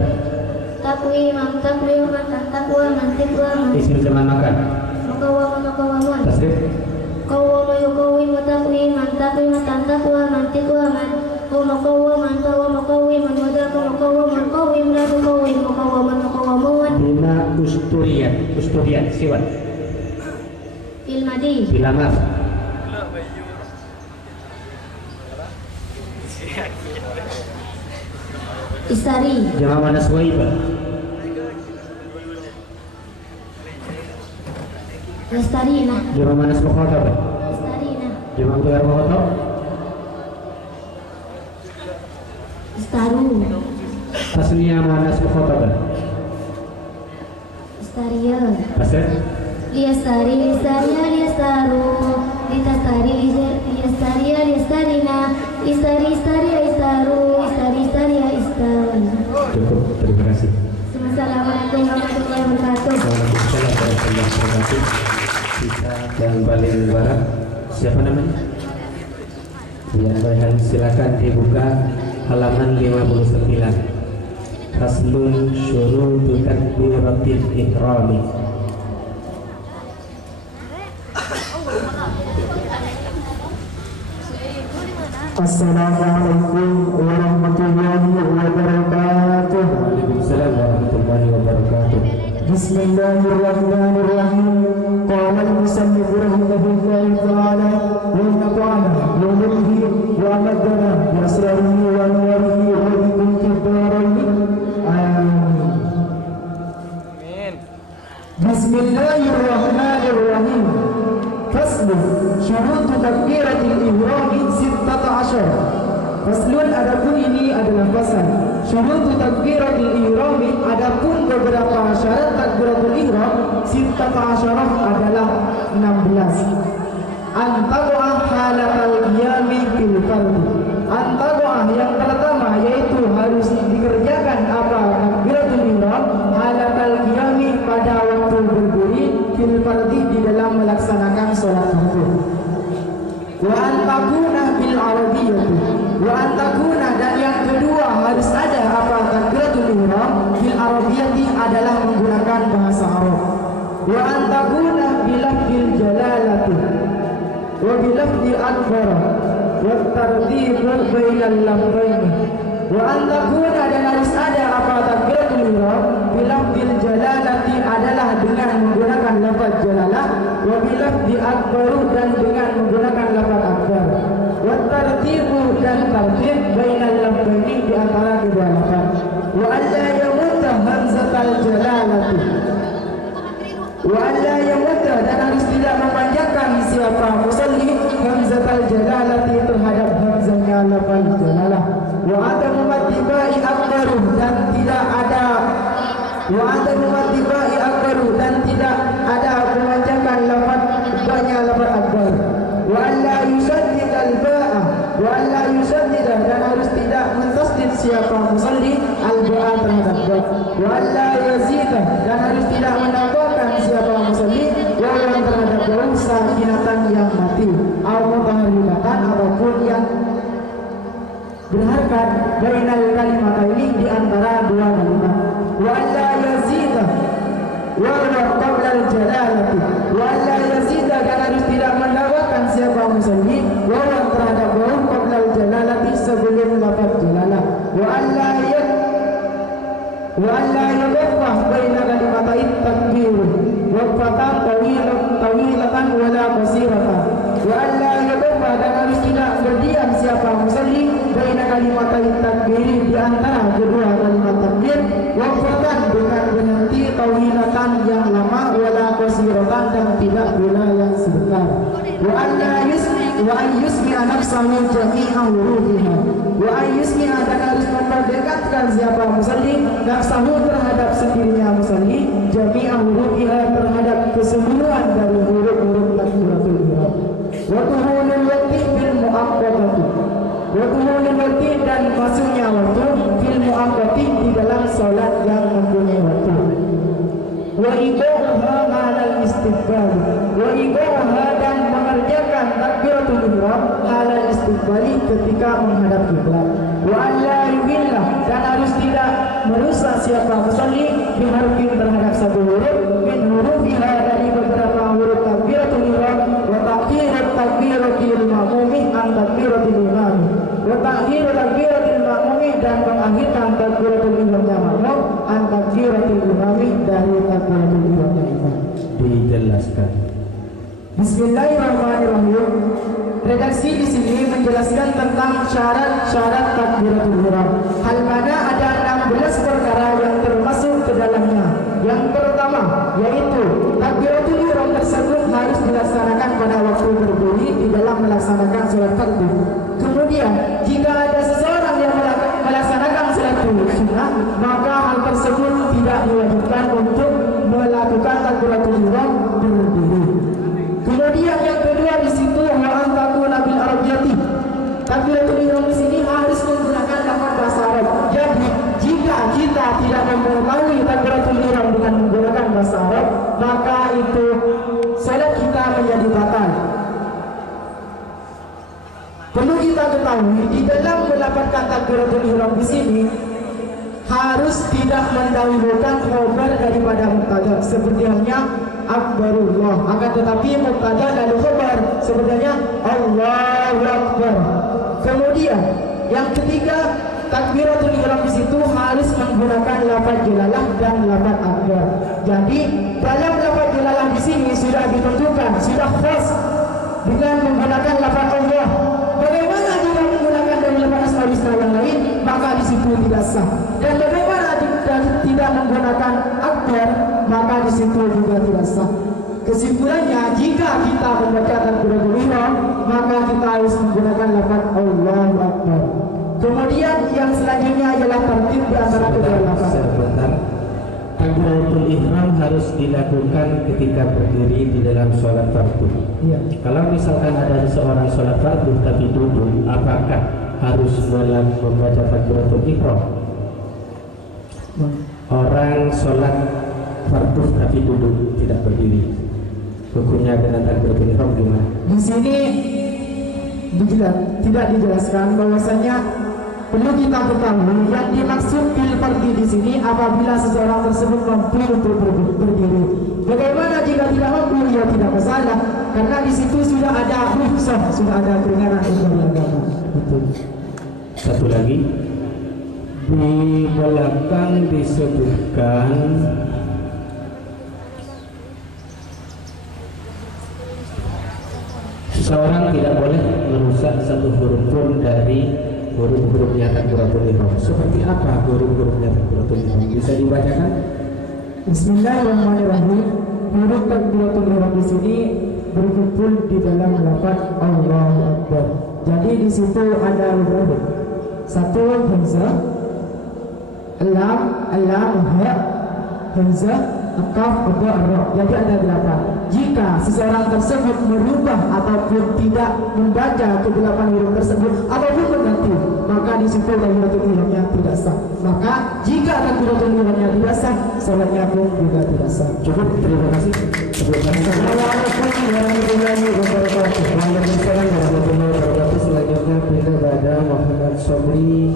takwiman takwiman takwaman tikwaman. Isim zaman makan. Makawaman makawaman. Tasrif. Kawama yukawimu takwiman takwiman takwaman tikwaman. Makawaman kawama kawiman wadaka makawaman kawim la tukawim makawaman makawaman. Bina usturiat siwan. Ilmadi. Bilamar. Istari. Jama mana suwaiba. Lestarina. Jama mana mukhatab. Lestarina. Jama gelar mukhatab. Istaru. Tasniya mana mukhatab. Istaria. Tasrif. Liastari listaria liastaru. Litastari liastaria liastarina. Istari istaria istaru. Istari istaria istari. Cukup, terima kasih. Assalamualaikum warahmatullahi wabarakatuh. Waalaikumsalam warahmatullahi wabarakatuh. Kita yang paling barat, siapa namanya? Yang Rehan, silakan dibuka halaman 59. Faslun syurutu takbiratil ihrami. Assalamualaikum warahmatullahi wabarakatuh. Waalaikumsalam warahmatullahi wabarakatuh. Bismillahirrahmanirrahim. Qala al-musannif rahimahullahu ta'ala wa nafa'ana bi ulumuhi wa amadana bi asrarihi wa anwarihi wa bi kuntibarayhi. Amin. Bismillahirrahmanirrahim. Faslun syurut takbiratil ihrami 16. Faslun, adapun ini adalah fasal. Syurut takbiratil ihrami, adapun beberapa syarat takbiratul ihram 16 adalah 16. Antaqa'ah halatal qiyami fil fardhi. Antaqa'ah yang pertama yaitu harus dikerjakan apa takbiratul ihram halatal qiyami pada waktu berdiri fil fardhi di dalam melaksanakan sholat fardu. Wa antakuna bil arabiyyah. Wa antakuna, dan yang kedua harus ada apa takbiratul ihram bil arabiyyah adalah menggunakan bahasa Arab. Wa antakuna bilafzil jalalati wa bilafzi akbar wa tartib bainal lafzaini. Wa antakuna, dan harus ada apa takbiratul ihram bilafzil jalalati adalah dengan menggunakan lafaz jalalah, wa bilafzi akbar, dan dengan menggunakan lafaz akbar, wa tartibu, dan tartib bainal lafzaini di antara kedua lafaz. Wa alla yamutta hamzatal jalalati. Wa alla yamutta, dan harus tidak memanjangkan siapa musalli hamzatal jalalati terhadap hamzahnya lafaz jalalah. Wa adamu matibai akbar, dan tidak ada dan tidak ada memanjangkan lafaz banyak lafaz akbar. Wa alla yusaddid al-ba'a, wa alla yusaddid, dan harus tidak mentasdid siapa musalli al-ba'a terhadap ba. Wa alla yazid, dan harus tidak menambahkan siapa musalli wawan terhadap ba sakinatan yang mati, atau mutaharrikatan ataupun yang berharkat bainal kalimat ini di antara dua kalimat. Wa alla yazida wa qabla al-jalalati. Wa alla yazida, dan harus tidak menambahkan siapa musalli wa terhadap wawu qabla al-jalalati sebelum lafaz jalalah. Wa alla yadhfah baina kalimatain takbir waqfatan tawilatan wala qasiratan. Wa alla yadhfah, dan harus tidak berdiam siapa musalli baina kalimatain takbir di antara kedua kalimat takbir waqfatan dengan berhenti tawilatan yang lama wala qasiratan, dan tidak pula yang sebentar. Wa alla yusmi nafsahu jami'a hurufiha. Wa yusmi, dan harus memperdekatkan siapa musalli nafsahu terhadap sendirinya musalli jami'a hurufiha terhadap keseluruhan dari huruf-huruf takbiratul ihram. Wa tuhulul waqti bil muaqqatati. Wa tuhulul waqti, dan masuknya waktu fil muaqqati di dalam salat yang mempunyai waktu. Wa iqaha halal istiqbal. Wa iqaha, dan mengerjakan takbiratul ihram istiqbali ketika menghadap kiblat. Wa alla yubillah, dan harus tidak merusak siapa musalli biharfin terhadap satu huruf min hurufiha dari beberapa huruf takbiratul ihram wa ta'khirut takbiratil ma'mumi an takbiratil imam wa ta'khirut takbiratil ma'mumi dan mengakhirkan takbiratul ihramnya makmum an takbiratil imami dari takbiratul ihramnya imam. Dijelaskan. Bismillahirrahmanirrahim. Redaksi di sini menjelaskan tentang syarat-syarat takbiratul ihram. Hal mana ada 16 perkara yang termasuk ke dalamnya. Yang pertama yaitu takbiratul ihram tersebut harus dilaksanakan pada waktu berdiri di dalam melaksanakan sholat fardu. Kemudian jika ada seseorang yang melaksanakan sholat sunnah, maka hal tersebut tidak diwajibkan untuk melakukan takbiratul ihram berdiri. Kemudian yang kedua di situ wa antakuna bil arabiyati. Takbiratul ihram di sini harus menggunakan lafaz bahasa Arab. Jadi jika kita tidak mengetahui takbiratul ihram dengan menggunakan bahasa Arab, maka itu salat kita menjadi batal. Perlu kita ketahui di dalam melafazkan takbiratul ihram di sini harus tidak mendahulukan khabar daripada mubtada seperti halnya akbarullah, akan tetapi mubtada lalu khabar sebenarnya Allahu Akbar. Kemudian yang ketiga, takbiratul ihram di situ harus menggunakan lafaz jalalah dan lafaz akbar. Jadi dalam lafaz jalalah di sini sudah ditentukan, sudah khas dengan menggunakan lafaz Allah. Bagaimana jika menggunakan dari lafaz asmaul husna yang lain, maka di situ tidak sah. Dan bagaimana jika tidak menggunakan akbar, maka di situ juga tidak sah. Kesimpulannya, jika kita membaca takbiratul ihram, maka kita harus menggunakan lafaz Allahu Akbar. Kemudian yang selanjutnya adalah tertib di antara kedua lafaz. Takbiratul ihram harus dilakukan ketika berdiri di dalam sholat fardu. Ya. Kalau misalkan ada seseorang sholat fardu tapi duduk, apakah harus membaca takbiratul ihram? Orang sholat fardu tapi duduk, tidak berdiri, hukumnya dengan takbiratul ihram gimana? Di sini tidak dijelaskan bahwasanya perlu kita ketahui yang dimaksud bil fardhi di sini apabila seseorang tersebut mampu untuk berdiri. Bagaimana jika tidak mampu? Ya tidak masalah, karena di situ sudah ada rukhsah, sudah ada keringanan dari agama. Betul. Satu lagi, di belakang disebutkan seseorang tidak boleh merusak satu huruf pun dari huruf-hurufnya takbiratul ihram. Seperti apa huruf-hurufnya takbiratul ihram? Bisa dibacakan? Bismillahirrahmanirrahim. Huruf takbiratul ihram di sini berkumpul di dalam lafaz Allahu Akbar. Jadi di situ ada beberapa. Satu hamzah, lam, ha, hamzah, kaf, ba, ra. Jadi ada 8. Jika seseorang tersebut merubah ataupun tidak membaca ke-8 huruf tersebut ataupun mengganti, maka di situ takbiratul ihramnya tidak sah. Maka jika takbiratul ihramnya tidak sah, salatnya pun juga tidak sah. Cukup, terima kasih. Assalamualaikum warahmatullahi wabarakatuh. Waalaikumsalam warahmatullahi wabarakatuh. Selanjutnya pindah pada Muhammad Sobri.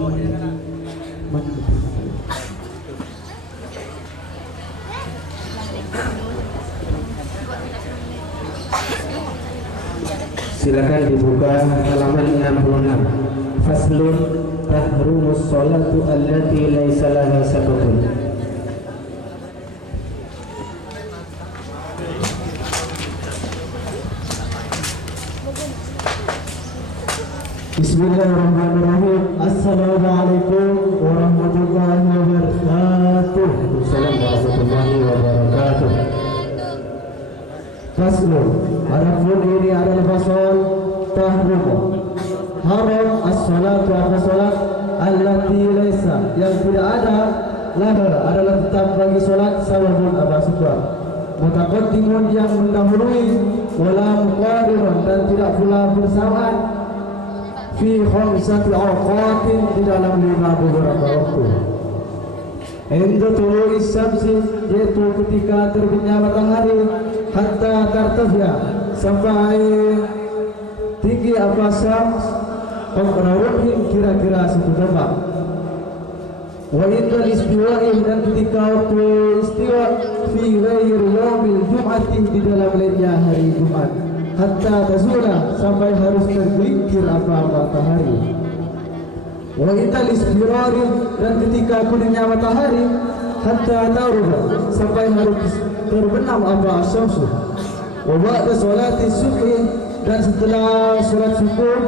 Silakan dibuka halaman 66. Faslun tahrumus sholatu allati laisa laha sababun. Bismillahirrahmanirrahim. Assalamualaikum warahmatullahi wabarakatuh. Assalamualaikum warahmatullahi wabarakatuh. Faslun, adapun ini adalah fasal tahrim. Haram as-salatu apa salat allati laisa yang tidak ada laha adalah tetap bagi salat sababun apa sebab. Mutaqaddimun yang mendahului wala muqadirun dan tidak pula bersamaan fi khamsati awqatin di dalam 5 beberapa waktu. Inda tulu'i syamsi yaitu ketika terbitnya matahari hatta tartafiya sampai tinggi apa syams qadra kira-kira 1 tombak. Wa indal istiwa'i dan ketika waktu istiwa fi ghairi yaumil jum'ati di dalam lainnya hari Jumat hatta tazula sampai harus tergelincir matahari. Wa indal istirari dan ketika kuningnya matahari hatta taruba sampai harus terbenam asyamsu. Wa ba'da salati subhi dan setelah salat subuh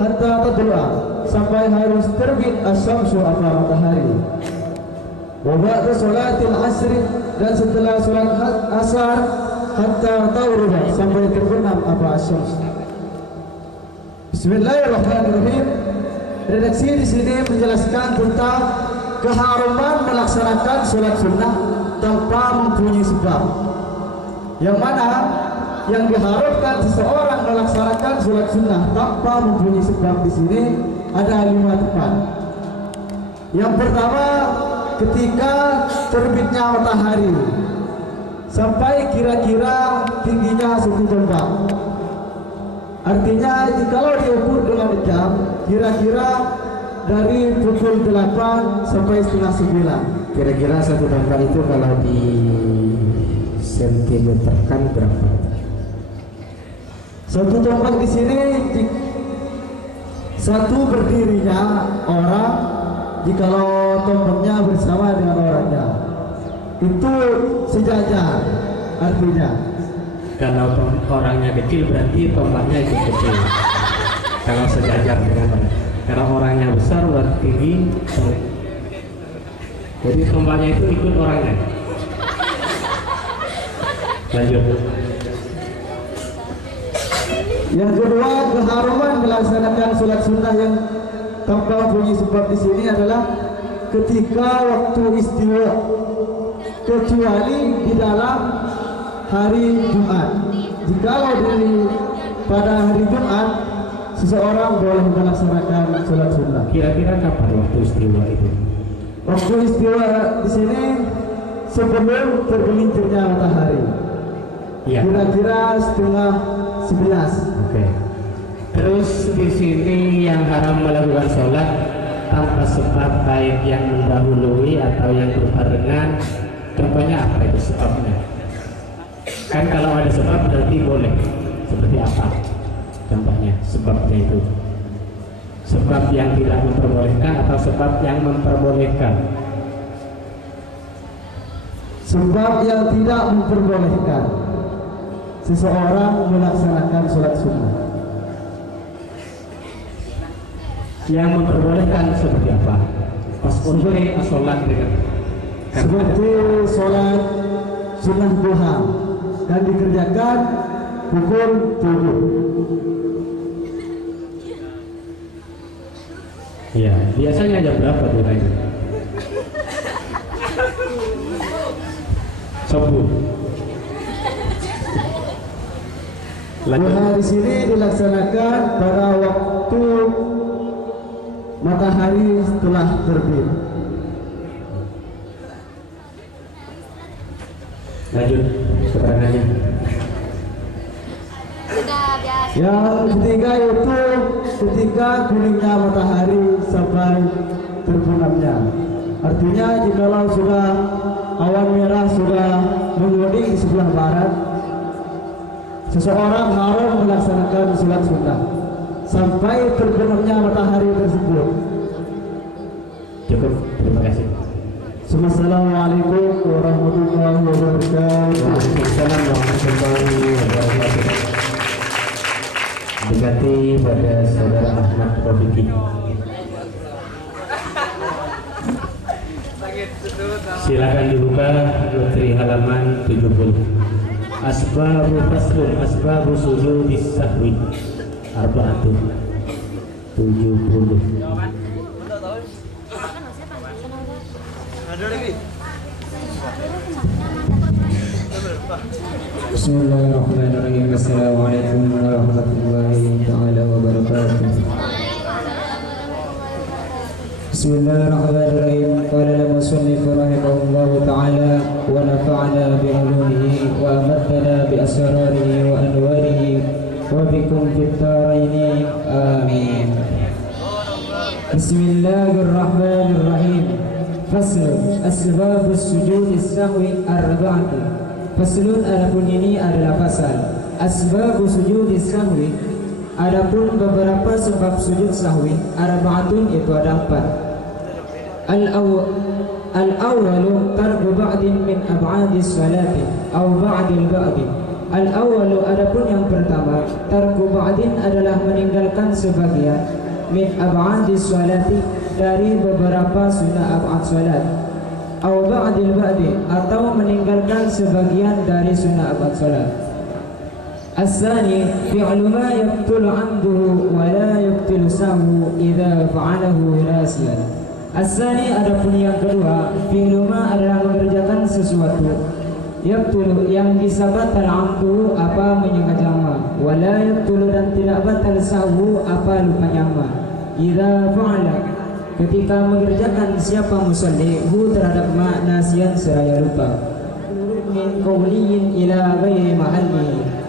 hatta tadlu'a sampai harus terbit asyamsu matahari. Wa ba'da salatil asri dan setelah salat asar hatta tawruba sampai terbenam asyamsu. Bismillahirrahmanirrahim. Redaksi di sini menjelaskan tentang keharuman melaksanakan salat sunnah tanpa mempunyai sebab. Yang mana yang diharapkan seseorang melaksanakan salat sunnah tanpa mempunyai sebab di sini ada 5 tempat. Yang pertama, ketika terbitnya matahari sampai kira-kira tingginya 1 tombak. Artinya jikalau diukur dengan jam, kira-kira dari pukul 8 sampai setengah 9. Kira-kira 1 tombak itu kalau di sentimeterkan berapa? 1 tombak di sini satu berdirinya orang, jikalau tombaknya bersama dengan orangnya itu sejajar. Artinya kalau orangnya kecil berarti tombaknya ikut kecil. Kalau sejajar dengan orang. Kalau orangnya besar berarti tinggi. Jadi tombaknya itu ikut orangnya. Lanjut. Yang kedua, keharuman melaksanakan sholat sunnah yang tanpa punya sebab di sini adalah ketika waktu istiwa, kecuali di dalam hari Jumat. Jikalau pada hari Jumat seseorang boleh melaksanakan sholat sunnah. Kira-kira kapan waktu istiwa itu? Waktu istiwa di sini sebelum tergelincirnya matahari. Ya. Kira-kira setengah 11. Oke. Terus di sini yang haram melakukan sholat tanpa sebab baik yang mendahului atau yang berbarengan, contohnya apa itu sebabnya? Kan kalau ada sebab berarti boleh. Seperti apa? Contohnya sebabnya itu. Sebab yang tidak memperbolehkan atau sebab yang memperbolehkan? Sebab yang tidak memperbolehkan seseorang melaksanakan sholat sunnah. Yang memperbolehkan seperti apa? Pas sore sholat dengan seperti sholat sunnah duha dan dikerjakan pukul 7. Ya, biasanya jam berapa tuh ini? Subuh. Duha di sini dilaksanakan pada waktu matahari telah terbit. Lanjut keterangannya. Yang ketiga yaitu ketika kuningnya matahari sampai terbenamnya. Artinya jikalau sudah awan merah sudah menguning di sebelah barat, seseorang harus melaksanakan sholat sunnah sampai terbenamnya matahari tersebut. Cukup, terima kasih. Assalamualaikum warahmatullahi wabarakatuh. Waalaikumsalam warahmatullahi wabarakatuh. Berganti pada saudara Ahmad Rafiki. Silakan dibuka Nutri halaman 70. Asbabu faslun asbabu sujudis sahwi arba'atun 70. Bismillahirrahmanirrahim. Assalamualaikum warahmatullahi taala wabarakatuh. Bismillahirrahmanirrahim. Qala al-musannif rahimahullahu taala wa nafa'ana bi ulumihi wa amatana bi asrarihi wa anwarihi wa bikum fit darain. Amin. Bismillahirrahmanirrahim. Faslun asbabus sujud sahwi arba'atu. Faslun adapun ini adalah fasal. Asbabus sujud sahwi, adapun beberapa sebab sujud sahwi, arba'atun itu ada 4. Al-awwalu tarku ba'din min ab'adis salati aw ba'dil ba'di. Al-awwalu adapun yang pertama, tarku ba'din adalah meninggalkan sebagian min ab'adis salati dari beberapa sunnah ab'ad salat, aw ba'dil ba'di atau meninggalkan sebagian dari sunnah ab'ad salat. As-sani fi'lu ma yabtulu 'amduhu wa la yabtulu sahwu idza fa'alahu nasiyan. As-sani adapun yang kedua, fi'lu ma adalah mengerjakan sesuatu yabtulu yang bisa batal 'amduhu apa menyengaja ma, wa la yabtulu dan tidak batal sahwu apa lupanya ma, idza fa'ala ketika mengerjakan siapa musalli hu terhadap ma nasiyan seraya lupa. Min qawliyin ila ghairi mahallihi.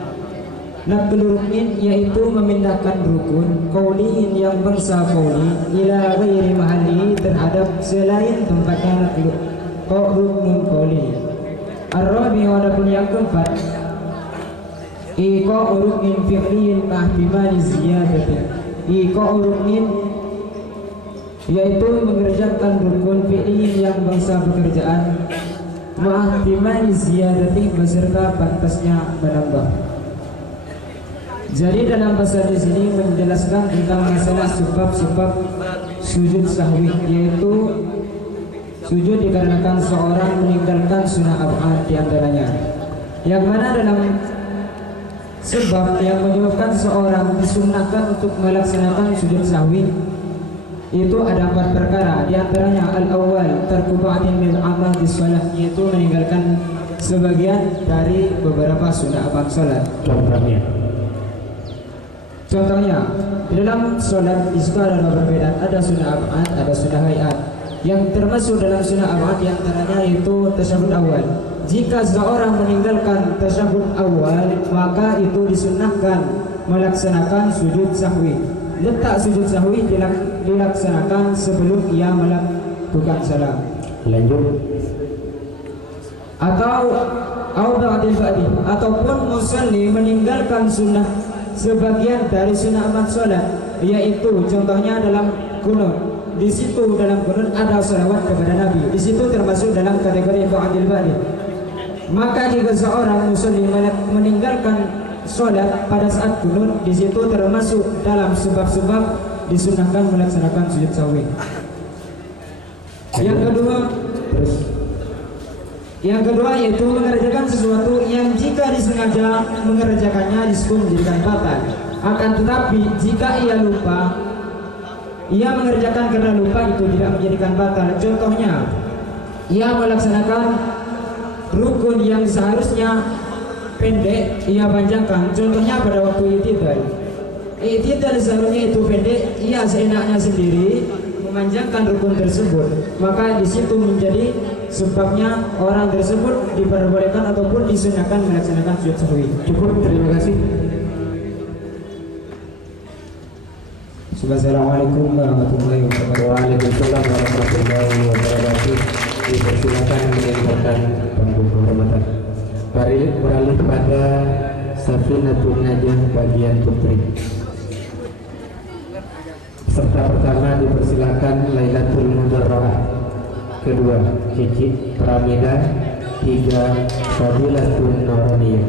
Naqlu ruknin yaitu memindahkan rukun qawliyin yang bangsa qawli ila ghairi mahallihi terhadap selain tempatnya naqlu ruknin qawli. Ar-rabi adapun yang keempat, iqa'u ruknin fi'liyin mahtimali ziyadati. Iqa'u ruknin yaitu mengerjakan rukun fi'li yang bangsa pekerjaan ma'ahtimali ziyadati beserta pantasnya menambah. Jadi dalam pasal di sini menjelaskan tentang masalah sebab-sebab sujud sahwi, yaitu sujud dikarenakan seorang meninggalkan sunnah ab'ad di antaranya. Yang mana dalam sebab yang menyebabkan seorang disunnahkan untuk melaksanakan sujud sahwi itu ada 4 perkara. Di antaranya al-awwal tarku ba'din min amadis shalah, yaitu meninggalkan sebagian dari beberapa sunnah abad salat. Contohnya di dalam salat itu ada perbedaan, ada sunnah abad, ada sunnah hayat. Yang termasuk dalam sunnah abad di antaranya itu tasyahud awal. Jika seorang meninggalkan tasyahud awal, maka itu disunnahkan melaksanakan sujud sahwi. Letak sujud sahwi dilaksanakan sebelum ia melakukan salam. Lanjut. Atau ba'dil ba'di, ataupun musalli meninggalkan sunnah sebagian dari sunnah abad salat, yaitu contohnya dalam qunut. Di situ dalam qunut ada salawat kepada Nabi. Di situ termasuk dalam kategori ba'dil ba'di. Maka jika seorang musalli meninggalkan sholat pada saat qunut, di situ termasuk dalam sebab-sebab disunahkan melaksanakan sujud sahwi. Yang kedua yaitu mengerjakan sesuatu yang jika disengaja mengerjakannya disebut menjadikan batal. Akan tetapi jika ia lupa, ia mengerjakan karena lupa, itu tidak menjadikan batal. Contohnya, ia melaksanakan rukun yang seharusnya pendek ia panjangkan. Contohnya pada waktu i'tidal seharusnya itu pendek, ia seenaknya sendiri memanjangkan rukun tersebut, maka di situ menjadi sebabnya orang tersebut diperbolehkan ataupun disunahkan melaksanakan sujud sahwi. Cukup, terima kasih. Assalamualaikum warahmatullahi wabarakatuh. Waalaikumsalam warahmatullahi wabarakatuh. Dipersilakan menyampaikan penghormatan. Beralih pada Safinatun Najah bagian putri. Peserta pertama dipersilakan Lailatul Mudarrah, kedua Cici Pramida, 3 Fadilatun Noroniyah.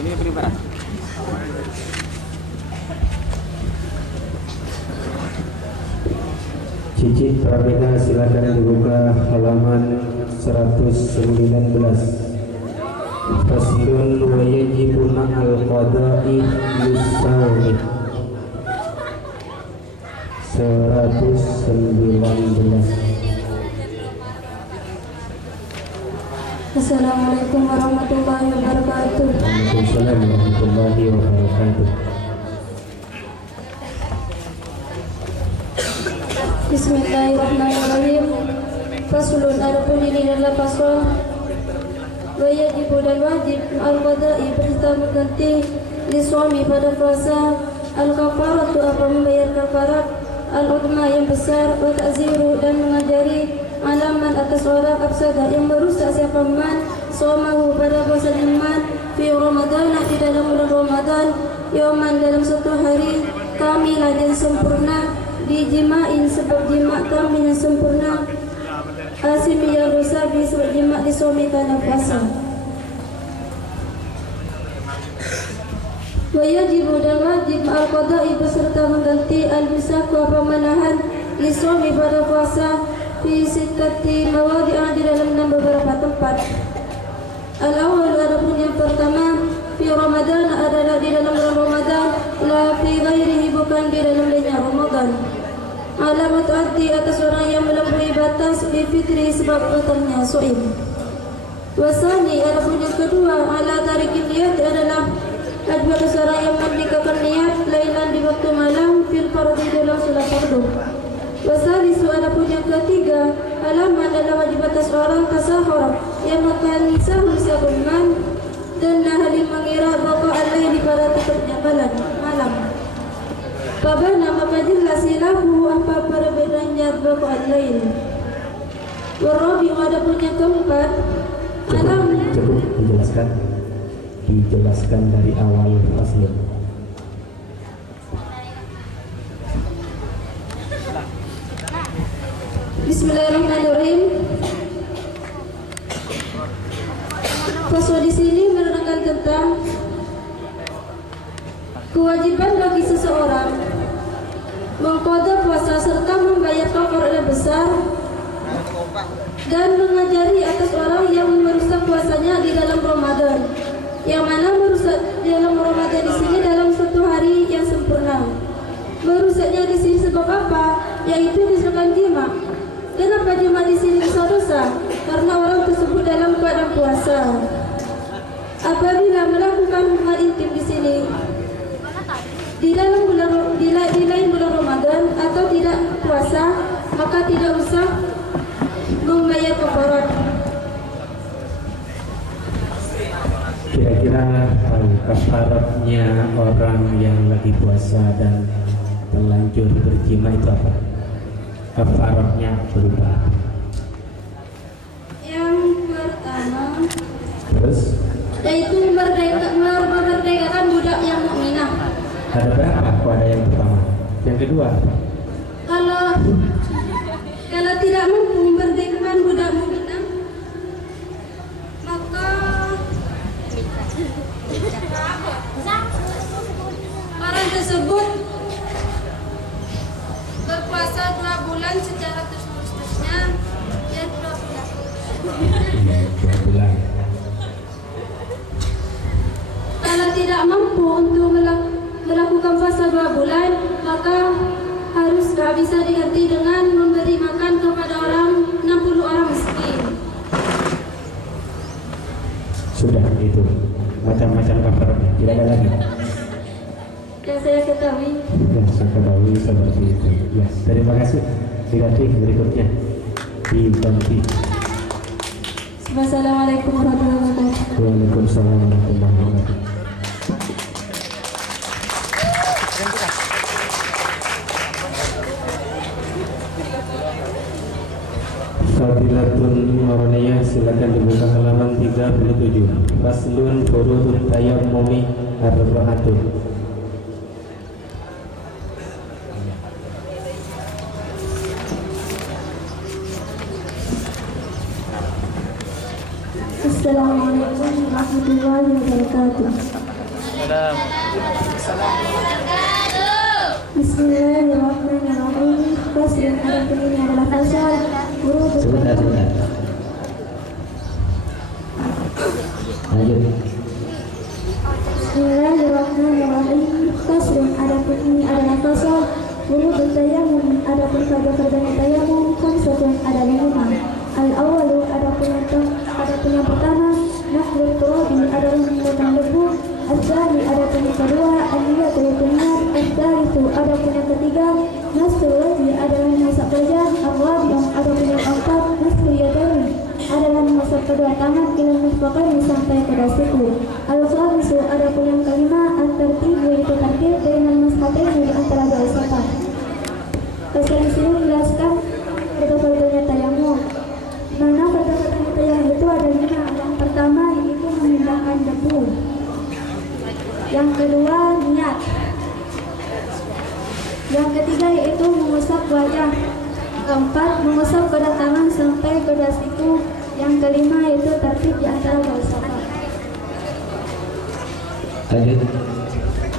Ini pribadi. Cici Pramida, silakan dibuka halaman 119. Faslun wa yajibu ma'al qada'i lisawmi 119. Assalamualaikum warahmatullahi wabarakatuh. Waalaikumsalam warahmatullahi wabarakatuh. Bismillahirrahmanirrahim. Faslun, adapun ini adalah fasal wajib dan wajib al-qada'i berita mengganti di suami pada puasa. Al-kafaratu apa membayar kafarat, al-udma yang besar, wa ta'ziru dan mengajari alaman atas orang afsada yang merusak siapa man somahu pada puasa man fi Ramadan di dalam bulan Ramadan yauman dalam satu hari kamilan yang sempurna dijima'in sebab jima' kami yang sempurna asimi yang dosa bi sebab jima' di suami karena puasa. Wajibu dan wajib al-qada'i beserta mengganti al-bisaku apa menahan li suami pada puasa fi sittati mawadi'ah di dalam beberapa tempat. Al-awwal adapun yang pertama fi Ramadan adalah di dalam bulan Ramadan, la fi ghairihi bukan di dalam lainnya Ramadan. Alamat addi atas orang yang melampaui batas di fitri sebab utamanya soim. Wasani adapun yang kedua ala tarikin niat adalah adwa orang yang meninggalkan niat lailan di waktu malam fil fardhi dalam salat fardu. Wasalisu adapun yang ketiga alamat adalah wajib atas orang tasahur yang makan sahur sabuman dan nahalim mengira bahwa Allah di pada tutupnya malam. Babana maka jelas silahu apa perbedaannya bahwa Allah ini. Warabi adapun yang keempat cukup dijelaskan dari awal faslun. Bismillahirrahmanirrahim. Fasal di sini menerangkan tentang kewajiban bagi seseorang mengqada puasa serta membayar kafarat besar dan mengajari atas orang yang merusak puasanya di dalam Ramadan. Yang mana merusak di dalam Ramadan di sini dalam satu hari yang sempurna. Merusaknya di sini sebab apa? Yaitu disebabkan jima. Kenapa jima di sini dosa? Karena orang tersebut dalam keadaan puasa. Apabila melakukan hubungan intim di sini di lain bulan Ramadan atau tidak puasa, maka tidak usah membayar kafarat. Kira-kira kafaratnya orang yang lagi puasa dan terlanjur berjima itu apa? Kafaratnya berubah. Yang pertama, terus yaitu memerdekakan budak yang mukminah. Ada berapa? Kok ada yang pertama? Yang kedua? Kalau tidak mampu memerdekakan budak mukminah, maka orang tersebut berpuasa 2 bulan secara terus-menerusnya, ya 2 bulan. 2 bulan. Kalau tidak mampu untuk melakukan puasa 2 bulan, maka harus bisa diganti dengan memberi makan kepada orang 60 orang miskin. Sudah itu macam-macam kafaratnya, tidak ada lagi. Yang saya ketahui. Ya, saya ketahui seperti itu. Ya, terima kasih. Diganti berikutnya diganti. Wassalamualaikum warahmatullahi wabarakatuh. Waalaikumsalam warahmatullahi wabarakatuh. Fadilatun Maroniyah, silakan dibuka halaman 37. Faslun furudut tayammumi arba'atun. Assalamualaikum warahmatullahi wabarakatuh. Bismillahirrahmanirrahim. Fasal yang ini adalah fasal furudut. Sebentar. Lanjut. Bismillahirrahmanirrahim. Fasal adapun ini adalah fasal furudut tayammum. Adapun pada tayamum khamsatun ada 5. Al-awwalu adapun yang Adapun yang pertama, nakhlul turabi adalah mengumpulkan debu. Asali adapun yang kedua, aliyat yaitu niat. Asalisu adapun yang ketiga, nasul wajhi adalah memasak wajah. Ar-rabi'ah adapun yang keempat, nasul yadaini adalah memasak kedua tangan ila mufaqaini sampai ke siku. Al-khamisu adapun yang kelima, at-tartib yaitu tartib dengan mashatain di antara dua usapan. Pasal di sini menjelaskan betul-betulnya tayamum. Mana betul-betulnya tayamum itu ada 5. Yang pertama yaitu memindahkan debu. Yang kedua niat. Yang ketiga yaitu mengusap wajah. Keempat mengusap kedua tangan sampai kedua siku. Yang kelima yaitu tertib di antara dua usapan. Lanjut.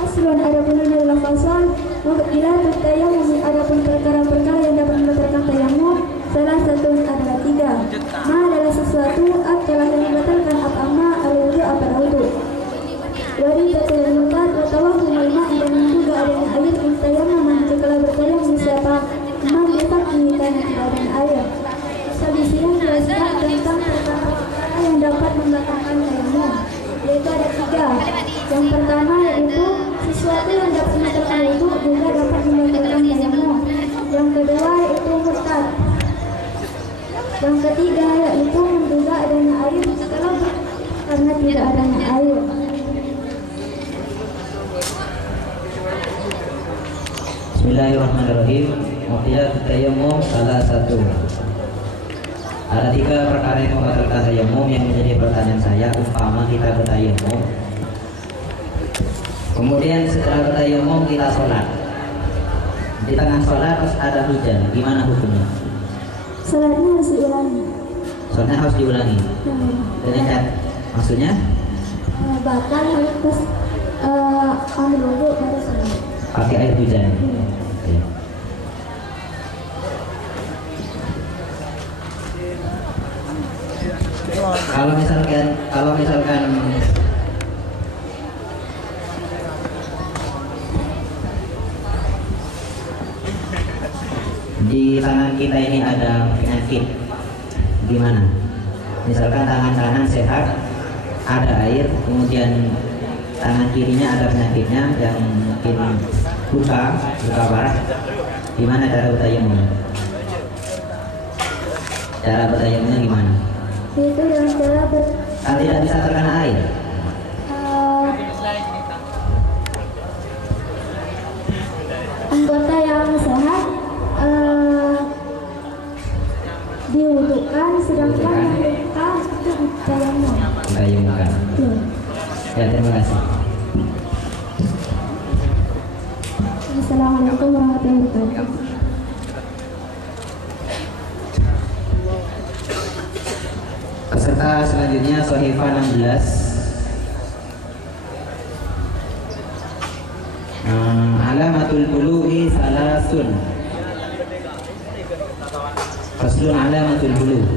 Aslun adapun ini adalah fasal. Ila tayamum adapun perkara-perkara yang dapat membatalkan tayamum. Salah satu adalah 3. Ma adalah sesuatu telah yang membatalkan apa-apa al-wudu apa wudu. Wari tertulis mutat atau ma'ma dan juga adanya air tayamum jika bertayamum siapa man dipakai karena tidak ada air. Di sini menjelaskan tentang perkara yang dapat membatalkan tayamum, yaitu ada 3. Yang pertama yaitu sesuatu yang dapat membatalkan wudu juga dapat membatalkan tayamum. Yang kedua yaitu murtad. Yang ketiga yaitu menduga adanya air kalau karena tidak adanya air. Bismillahirrahmanirrahim. Muqillat tayammum salah satu. Ada 3 perkara yang membatalkan tayamum yang menjadi pertanyaan saya. Umpama kita bertayamum, kemudian setelah bertayamum kita sholat. Di tengah sholat terus ada hujan, gimana hukumnya? Sholatnya harus diulangi. Sholatnya harus diulangi. Dengan cat, maksudnya? Batal terus ambil wudu baru sholat. Pakai air hujan. Oke. Kalau misalkan di tangan kita ini ada penyakit, gimana? Misalkan tangan kanan sehat, ada air, kemudian tangan kirinya ada penyakitnya yang mungkin luka parah, gimana cara bertayamum? Cara bertayamumnya gimana? Itu yang cara Kan tidak bisa terkena air. Anggota yang sehat diwudukan, sedangkan yang luka itu ditayamum. Ditayamumkan. Ya, terima kasih. Assalamualaikum warahmatullahi wabarakatuh. Peserta selanjutnya Sohifa 16. Alamatul bulu'i salasun. Faslun alamatul bulu'.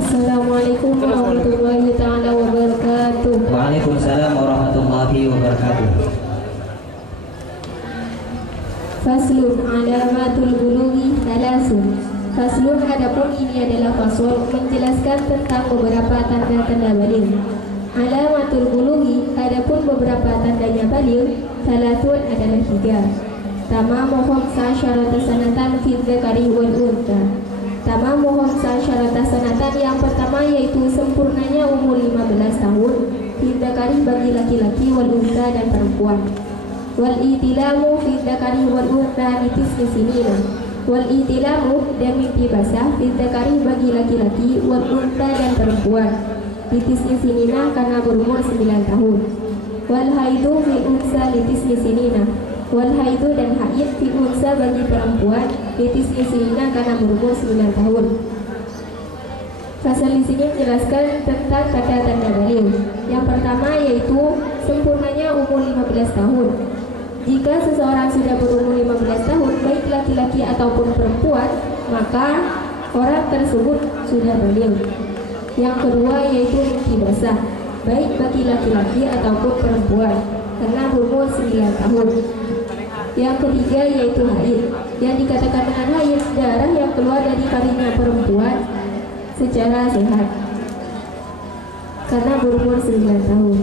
Assalamualaikum warahmatullahi ta'ala wabarakatuh. Waalaikumsalam warahmatullahi wabarakatuh. Faslun alamatul bulughi salasun. Faslun adapun ini adalah fasal menjelaskan tentang beberapa tanda-tanda baligh. Alamatul bulughi adapun beberapa tandanya baligh salasun adalah 3. Tamamu khamsa syarata sanatan fi dzakari wal untha. Tamamu khamsa syarata sanatan yang pertama yaitu sempurnanya umur 15 tahun fi dzakari bagi laki-laki wal untha dan perempuan. Wal itilamu fi dzakari wal untha litisni sinina. Wal itilamu dan mimpi basah fi dzakari bagi laki-laki wal untha dan perempuan litisni sinina karena berumur 9 tahun. Wal haidu fi unsa litisni sinina. Wal haidu dan haid fi unsa bagi perempuan litisni sinina karena berumur 9 tahun. Pasal di sini menjelaskan tentang kata tanda baligh. Yang pertama yaitu sempurnanya umur 15 tahun. Jika seseorang sudah berumur 15 tahun, baik laki-laki ataupun perempuan, maka orang tersebut sudah baligh. Yang kedua yaitu mimpi basah, baik bagi laki-laki ataupun perempuan, karena berumur 9 tahun. Yang ketiga yaitu haid. yang dikatakan dengan haid darah yang keluar dari kalinya perempuan secara sehat karena berumur 9 tahun.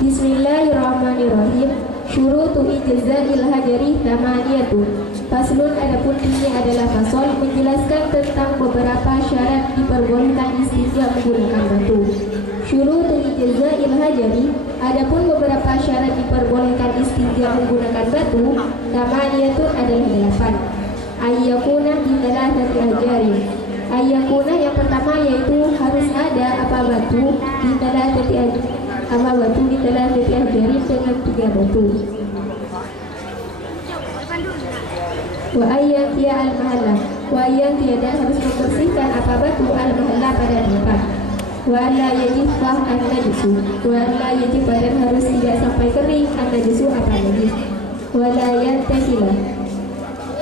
Bismillahirrahmanirrahim. Syurutu ijza'il hajari tamaniyatun. Faslun, adapun ini adalah fasal menjelaskan tentang beberapa syarat diperbolehkan istinja menggunakan batu. Syurutu ijza'il hajari, adapun beberapa syarat diperbolehkan istinja menggunakan batu, tamaniyatun adalah 8. Ayyakuna bidalatati hajarin. Ayyakuna yang pertama yaitu harus ada apa batu bidalatati hajarin dengan 3 batu. Wa ayyatia al-mahallah, wa ayyatia dan harus membersihkan apa batu al-mahallah pada tempat. Wa la yajifah an-najisu, wa la yajifah dan harus tidak sampai kering an-najisu apa najis. Wa la yantakilah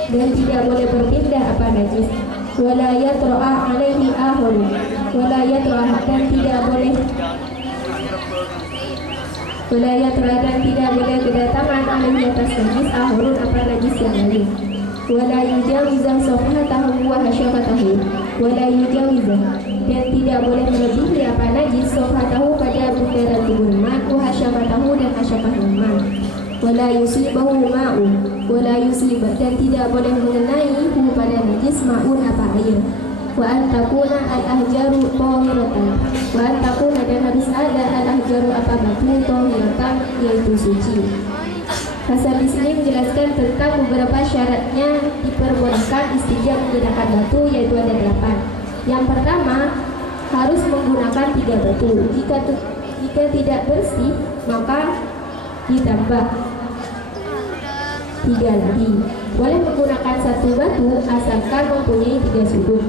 dan tidak boleh berpindah apa najis. Wa la yatra'a alaihi ahun, wa la yatra'a dan tidak boleh wilayah dan tidak boleh kedatangan alaihi atas najis ahurun apa najis yang lain. Wala yujawizah sofhatahu wa hasyafatahu, wala yujawizah dan tidak boleh melebihi apa najis sofhatahu pada bundaran tubuh man wa hasyafatahu dan hasyafah man. Wala yusibahu ma'u, wala yusibah dan tidak boleh mengenai pada najis ma'un apa air. Wa antakuna al-ahjaru tahiratan, wa antakuna dan harus ada al-ahjaru apa batu tahiratan yaitu suci. Pasal di sini menjelaskan tentang beberapa syaratnya diperbolehkan istinja menggunakan batu, yaitu ada 8. Yang pertama harus menggunakan 3 batu. Jika tidak bersih maka ditambah 3 lagi. Boleh menggunakan 1 batu asalkan mempunyai 3 sudut.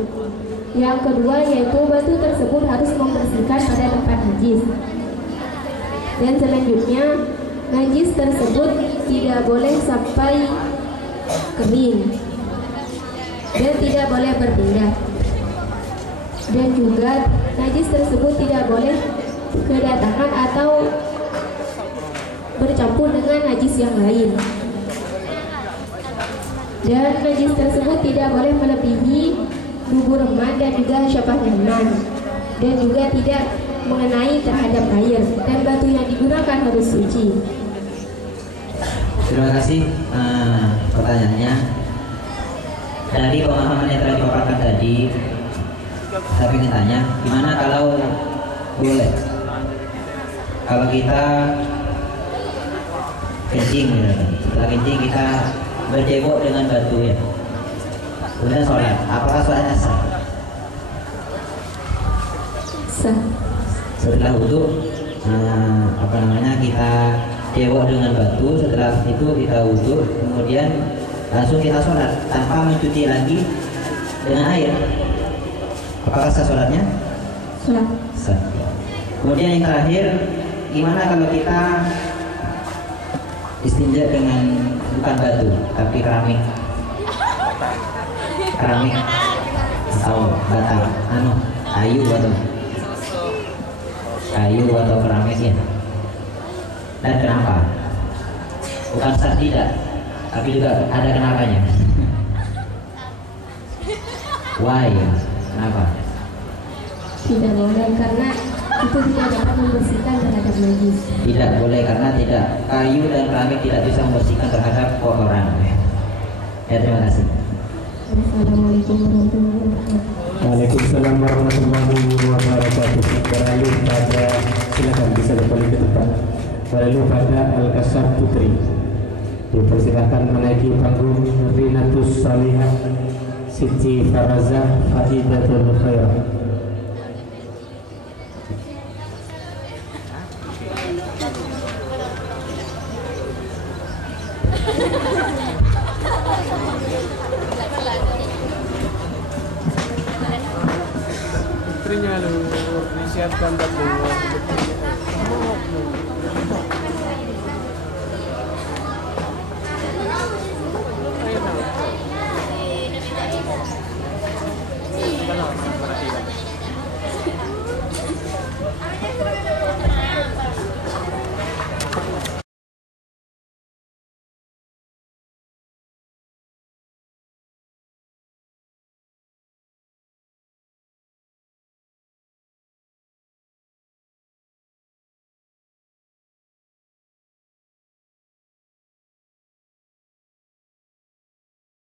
Yang kedua yaitu batu tersebut harus membersihkan pada tempat najis. Dan selanjutnya najis tersebut tidak boleh sampai kering dan tidak boleh berpindah. Dan juga najis tersebut tidak boleh kedatangan atau bercampur dengan najis yang lain. Dan najis tersebut tidak boleh melebihi dubur man dan juga syafah man, dan juga tidak mengenai terhadap air, dan batu yang digunakan harus suci. Terima kasih pertanyaannya. Dari pemahaman yang telah dipaparkan tadi, saya ingin tanya, gimana kalau boleh? Kalau kita kencing, setelah kencing kita berjebok dengan batu ya, kemudian sholat, apakah sholatnya sah? Sah. Setelah wudu, kita jebok dengan batu, setelah itu kita wudu, kemudian langsung kita sholat tanpa mencuci lagi dengan air, apakah sah sholatnya? Sah. Sah. Kemudian yang terakhir, gimana kalau kita istinja dengan bukan batu tapi keramik atau bata kayu atau keramik ya, dan kenapa? Bukan sah tidak, tapi juga ada kenapanya. Why? Kenapa? Tidak boleh karena itu tidak dapat membersihkan terhadap najis. Tidak boleh karena tidak, kayu dan keramik tidak bisa membersihkan terhadap kotoran. Ya, terima kasih. Assalamualaikum warahmatullahi wabarakatuh. Waalaikumsalam warahmatullahi wabarakatuh. Beralih pada, silakan bisa kembali ke depan. Beralih pada Al-Kasar Putri. Dipersilakan menaiki panggung Rinatus Salihah Siti Farazah Faidatul Khairah. Putrinya lu disiapkan buat